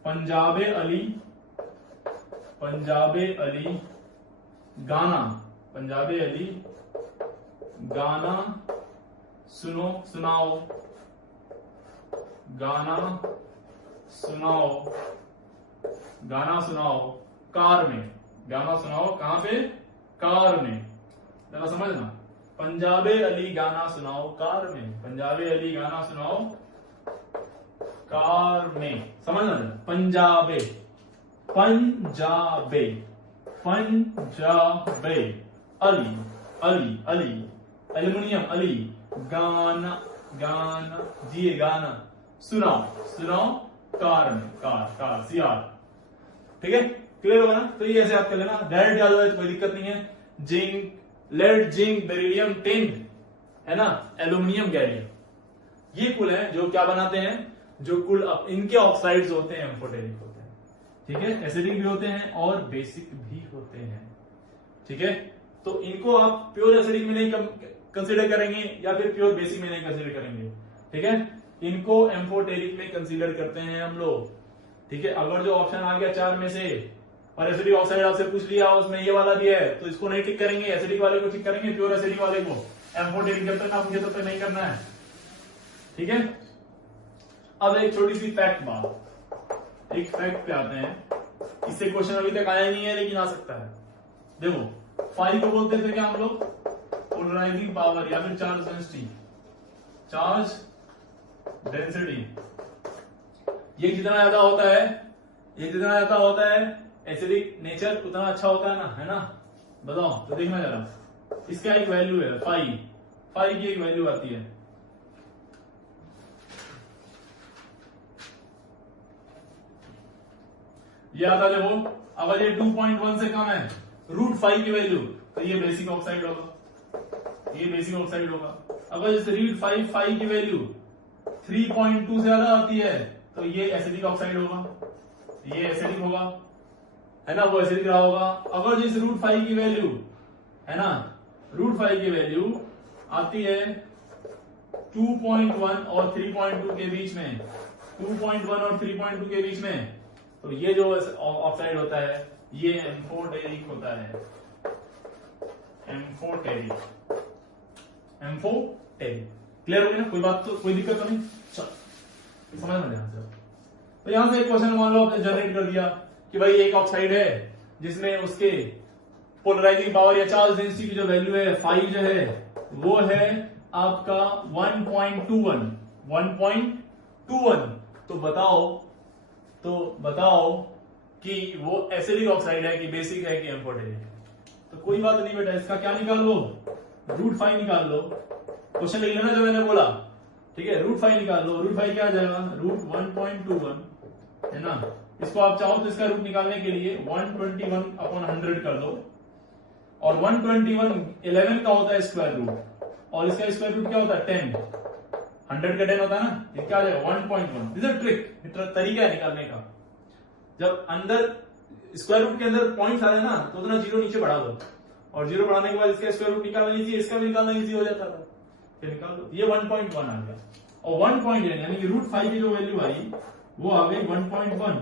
पंजाबे अली पंजाबे अली गाना, पंजाबे अली गाना सुनाओ, गाना सुनाओ, गाना सुनाओ कार में, गाना सुनाओ कहां पे, कार में। जरा समझना, पंजाबे अली गाना सुनाओ कार में, पंजाबे अली गाना सुनाओ कार में, समझना। पंजाबे, पंजाबे, पंजाबे अली, अली अली, एल्युमिनियम अली, गाना, गाना जिए गाना सुनाओ, सुनाओ कार में, कार, कार सीआर। ठीक है, क्लियर होगा ना। तो ये ऐसे आप कर लेना, डायरेक्ट याद हो कोई दिक्कत नहीं है। Zinc, lead, zinc, beryllium, tin, है ना, एल्यूमिनियम, गैलियम, ये कुल है जो क्या बनाते हैं, जो कुल इनके ऑक्साइड्स होते हैं एम्फोटेरिक होते हैं। ठीक है, एसिडिक भी होते हैं और बेसिक भी होते हैं। ठीक है, तो इनको आप प्योर एसिडिक में नहीं कंसीडर करेंगे या फिर प्योर बेसिक में नहीं कंसीडर करेंगे। ठीक है, इनको एम्फोटेरिक में कंसीडर करते हैं हम लोग। ठीक है, अगर जो ऑप्शन आ गया 4 में से और एसिडिक ऑक्साइड आपसे पूछ लिया उसमें ये वाला भी है तो इसको नहीं टिक करेंगे, एसिडिक वाले को टिक करेंगे, प्योर एसिडिक वाले को। एम्फोटेरिक जब तक आप मुझे तब तक नहीं करना है। ठीक है, अब एक छोटी सी फैक्ट बात, एक फैक्ट पे आते हैं। इससे क्वेश्चन अभी तक आया नहीं है लेकिन आ सकता है। देखो, फाई को बोलते थे क्या हम लोग, पोलराइजिंग पावर या फिर चार्ज डेंसिटी, चार्ज डेंसिटी। ये जितना ज्यादा होता है, ये जितना ज्यादा होता है एसिडिक नेचर उतना अच्छा होता है ना, है ना। बताओ तो देखना जरा, इसका एक वैल्यू है फाई, फाई की एक वैल्यू आती है, ये आता है। देखो, अगर ये 2.1 से कम है √5 की वैल्यू तो ये बेसिक ऑक्साइड होगा, ये बेसिक ऑक्साइड होगा। अगर जैसे √5 की वैल्यू 3.2 से ज्यादा आती है तो ये एसिडिक ऑक्साइड होगा, ये एसिडिक होगा, है ना, वो एसिडिक रहा होगा। अगर जिस √5 की वैल्यू, है ना, √5 की वैल्यू आती है 2.1 और 3.2 के बीच में, 2.1 और 3.2 के बीच में, तो ये जो ऑक्साइड होता है ये एम्फोटेरिक होता है, एम्फोटेरिक, एम्फोटेरिक। क्लियर हो गया ना, कोई बात तो, कोई दिक्कत तो नहीं। चलो समझ में ध्यान से। तो यहां से एक क्वेश्चन मान लो आपने जनरेट कर दिया कि भाई एक ऑक्साइड है जिसमें उसके पोलराइजिंग पावर या चार्ज डेंसिटी की जो वैल्यू है फाई जो है वो है आपका 1.21, 1.21। तो बताओ कि वो एसिडिक ऑक्साइड है कि बेसिक है कि एम्फोटेरिक है। तो कोई बात नहीं बेटा, इसका क्या निकाल लो, √5 निकाल लो। क्वेश्चन लिख लेना जो मैंने बोला, ठीक है, √5 निकाल लो। √5 क्या आ जाएगा, √1.21, है ना। इसको आप चाहो तो इसका रूट निकालने के लिए 121/100 कर दो, और 121 11 का होता है स्क्वायर रूट, और इसका स्क्वायर रूट क्या होता है 10, 100 का 10 होता है ना, ये क्या आ जाएगा 1.1। दिस इज ट्रिक, तरीका है निकालने का। जब अंदर स्क्वायर रूट के अंदर पॉइंट आ रहे ना तो उतना जीरो नीचे बढ़ा दो, और जीरो बढ़ाने के बाद इसका स्क्वायर रूट निकालना लीजिए, इसका भी निकालना ईजी हो जाता था, फिर निकाल दो। ये 1.1 आ गया, और 1 यानी कि √5 की जो वैल्यू आई वो आ गई 1.1,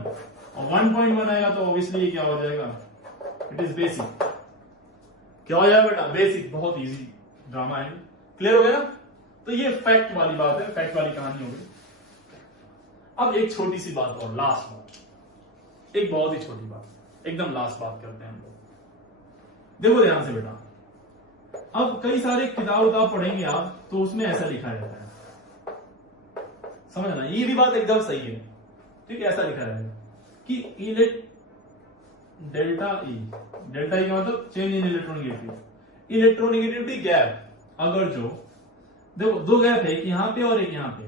और 1.1 आएगा तो ऑब्वियसली ये क्या हो जाएगा, इट इज बेसिक। क्या हो जाएगा बेटा, बेसिक। बहुत इजी ड्रामा है, क्लियर हो गया। तो ये फैक्ट वाली बात है, फैक्ट वाली कहानी हो गई। अब एक छोटी सी बात और, लास्ट बात, एक बहुत ही छोटी बात, एकदम लास्ट बात करते हैं हम लोग। देखो ध्यान से बेटा, अब कई सारे किताब पढ़ेंगे आप तो उसमें ऐसा लिखा रहता है, समझना, ये भी बात एकदम सही है, ठीक है। ऐसा लिखा रहेगा कि डेल्टा ई का मतलब change in electronegativity, electronegativity gap. अगर जो देखो दो गैप है, एक यहां पे और एक यहां पे,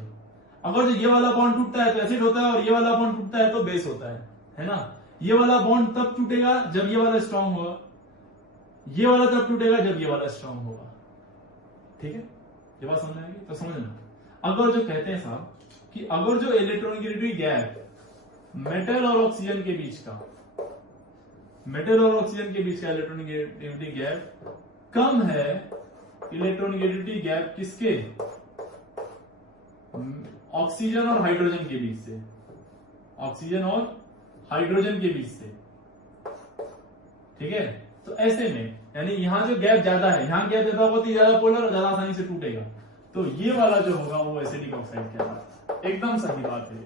अगर जो ये वाला बॉन्ड टूटता है तो एसिड होता है, और ये वाला बॉन्ड टूटता है तो बेस होता है ना। ये वाला बॉन्ड तब टूटेगा जब ये वाला स्ट्रांग होगा, ये वाला तब टूटेगा जब ये वाला स्ट्रांग होगा, ठीक है। ये बात समझ आएगी तो समझना। अगर जो कहते हैं साहब कि अगर जो इलेक्ट्रोनेगेटिविटी गैप मेटल और ऑक्सीजन के बीच का, मेटल और ऑक्सीजन के बीच का इलेक्ट्रोनेगेटिविटी गैप कम है, इलेक्ट्रोनेगेटिविटी गैप किसके, ऑक्सीजन और हाइड्रोजन के बीच से, ऑक्सीजन और हाइड्रोजन के बीच से, ठीक है। तो ऐसे में यानी यहाँ जो गैप ज्यादा है, यहाँ गैप ज्यादा होगा तो ज्यादा पोलर और ज्यादा आसानी से टूटेगा, तो ये वाला जो होगा वो एसिडिक ऑक्साइड कहलाता है। एकदम सही बात है,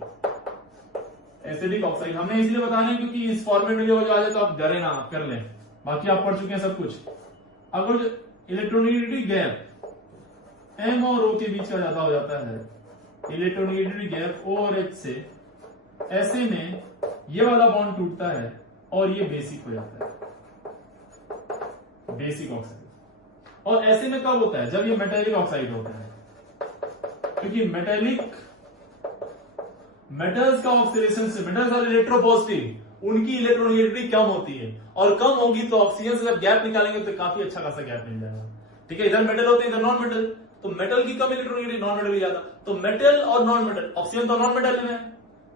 एसिडिक ऑक्साइड हमने इसलिए बताना है क्योंकि इस फॉर्मेट में जो आ जाए तो आप डरे ना, आप कर लें, बाकी आप पढ़ चुके हैं सब कुछ। अगर जो इलेक्ट्रोनेगेटिविटी गैप M और O के बीच का ज्यादा हो जाता है, इलेक्ट्रोनेगेटिविटी गैप O और H से, ऐसे में ये वाला बॉन्ड टूटता है और ये बेसिक हो जाता है, बेसिक ऑक्साइड। और ऐसे में कब होता है? जब ये मेटेलिक ऑक्साइड होता है, क्योंकि मेटल्स का ऑक्सीडेशन से, मेटल्स और इलेक्ट्रोपॉजिटिव उनकी इलेक्ट्रोनेगेटिविटी कम होती है, और कम होगी तो ऑक्सीजन से जब गैप निकालेंगे तो काफी अच्छा खासा गैप मिल जाएगा। ठीक है, इधर मेटल होते हैं, इधर नॉन मेटल, तो मेटल की कम इलेक्ट्रोनेगेटिविटी, नॉन मेटल की ज्यादा, तो मेटल और नॉन मेटल, ऑक्सीजन तो नॉन मेटल में,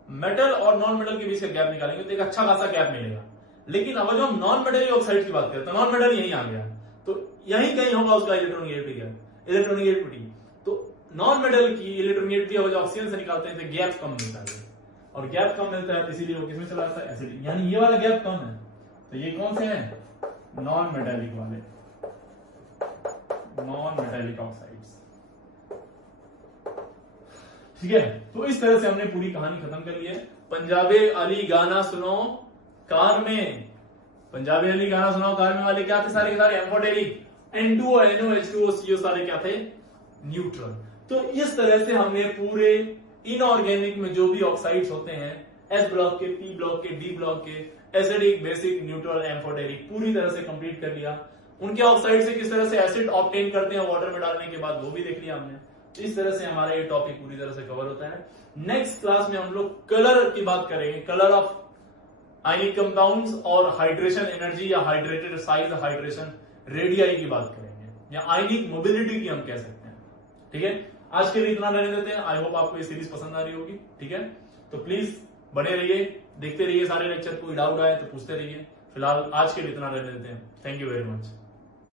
मेटल और नॉन मेटल के बीच का गैप निकालेंगे तो एक अच्छा खासा गैप मिलेगा। लेकिन अब जब हम नॉन मेटल ऑक्साइड की बात करें तो नॉन मेटल यही आ गया, तो यही कहीं होगा उसका इलेक्ट्रोनेगेटिविटी। तो नॉन मेटल की इलेक्ट्रोनेगेटिविटी ऑक्सीजन से निकालते हैं तो गैप कम मिलता है, और गैप कम मिलता है तो इसीलिए वो किसमें चला जाता है? एसिड। यानी ये वाला गैप कम है, तो ये कौन से हैं? नॉन मेटालिक वाले, नॉन मेटालिक ऑक्साइड्स। ठीक है, तो इस तरह से हमने पूरी कहानी खत्म कर ली है। पंजाबी अली गाना सुनो कार में, पंजाबी अली गाना सुनाओ कार में वाले क्या थे? सारे के सारे amphoteric, N2O, NO, H2O, CO सारे क्या थे? न्यूट्रल। तो इस तरह से हमने पूरे इनऑर्गेनिक में जो भी ऑक्साइड्स होते हैं, S ब्लॉक के, P ब्लॉक के, D ब्लॉक के, एसिडिक, बेसिक, न्यूट्रल, एम्फोटेरिक, पूरी तरह से कंप्लीट कर लिया। उनके ऑक्साइड से किस तरह से एसिड ऑब्टेन करते हैं वाटर में डालने के बाद, वो भी देख लिया हमने। इस तरह से हमारा ये टॉपिक पूरी तरह से कवर होता है। नेक्स्ट क्लास में हम लोग कलर की बात करेंगे, कलर ऑफ आयनिक कंपाउंड्स और हाइड्रेशन एनर्जी या हाइड्रेटेड साइज, हाइड्रेशन रेडियाई की बात करेंगे, या आयनिक मोबिलिटी की हम कह सकते हैं। ठीक है, आज के लिए इतना रहने देते हैं। आई होप आपको ये सीरीज पसंद आ रही होगी। ठीक है, तो प्लीज बने रहिए, देखते रहिए सारे लेक्चर, कोई डाउट आए तो पूछते रहिए। फिलहाल आज के लिए इतना रहने देते हैं। Thank you very much.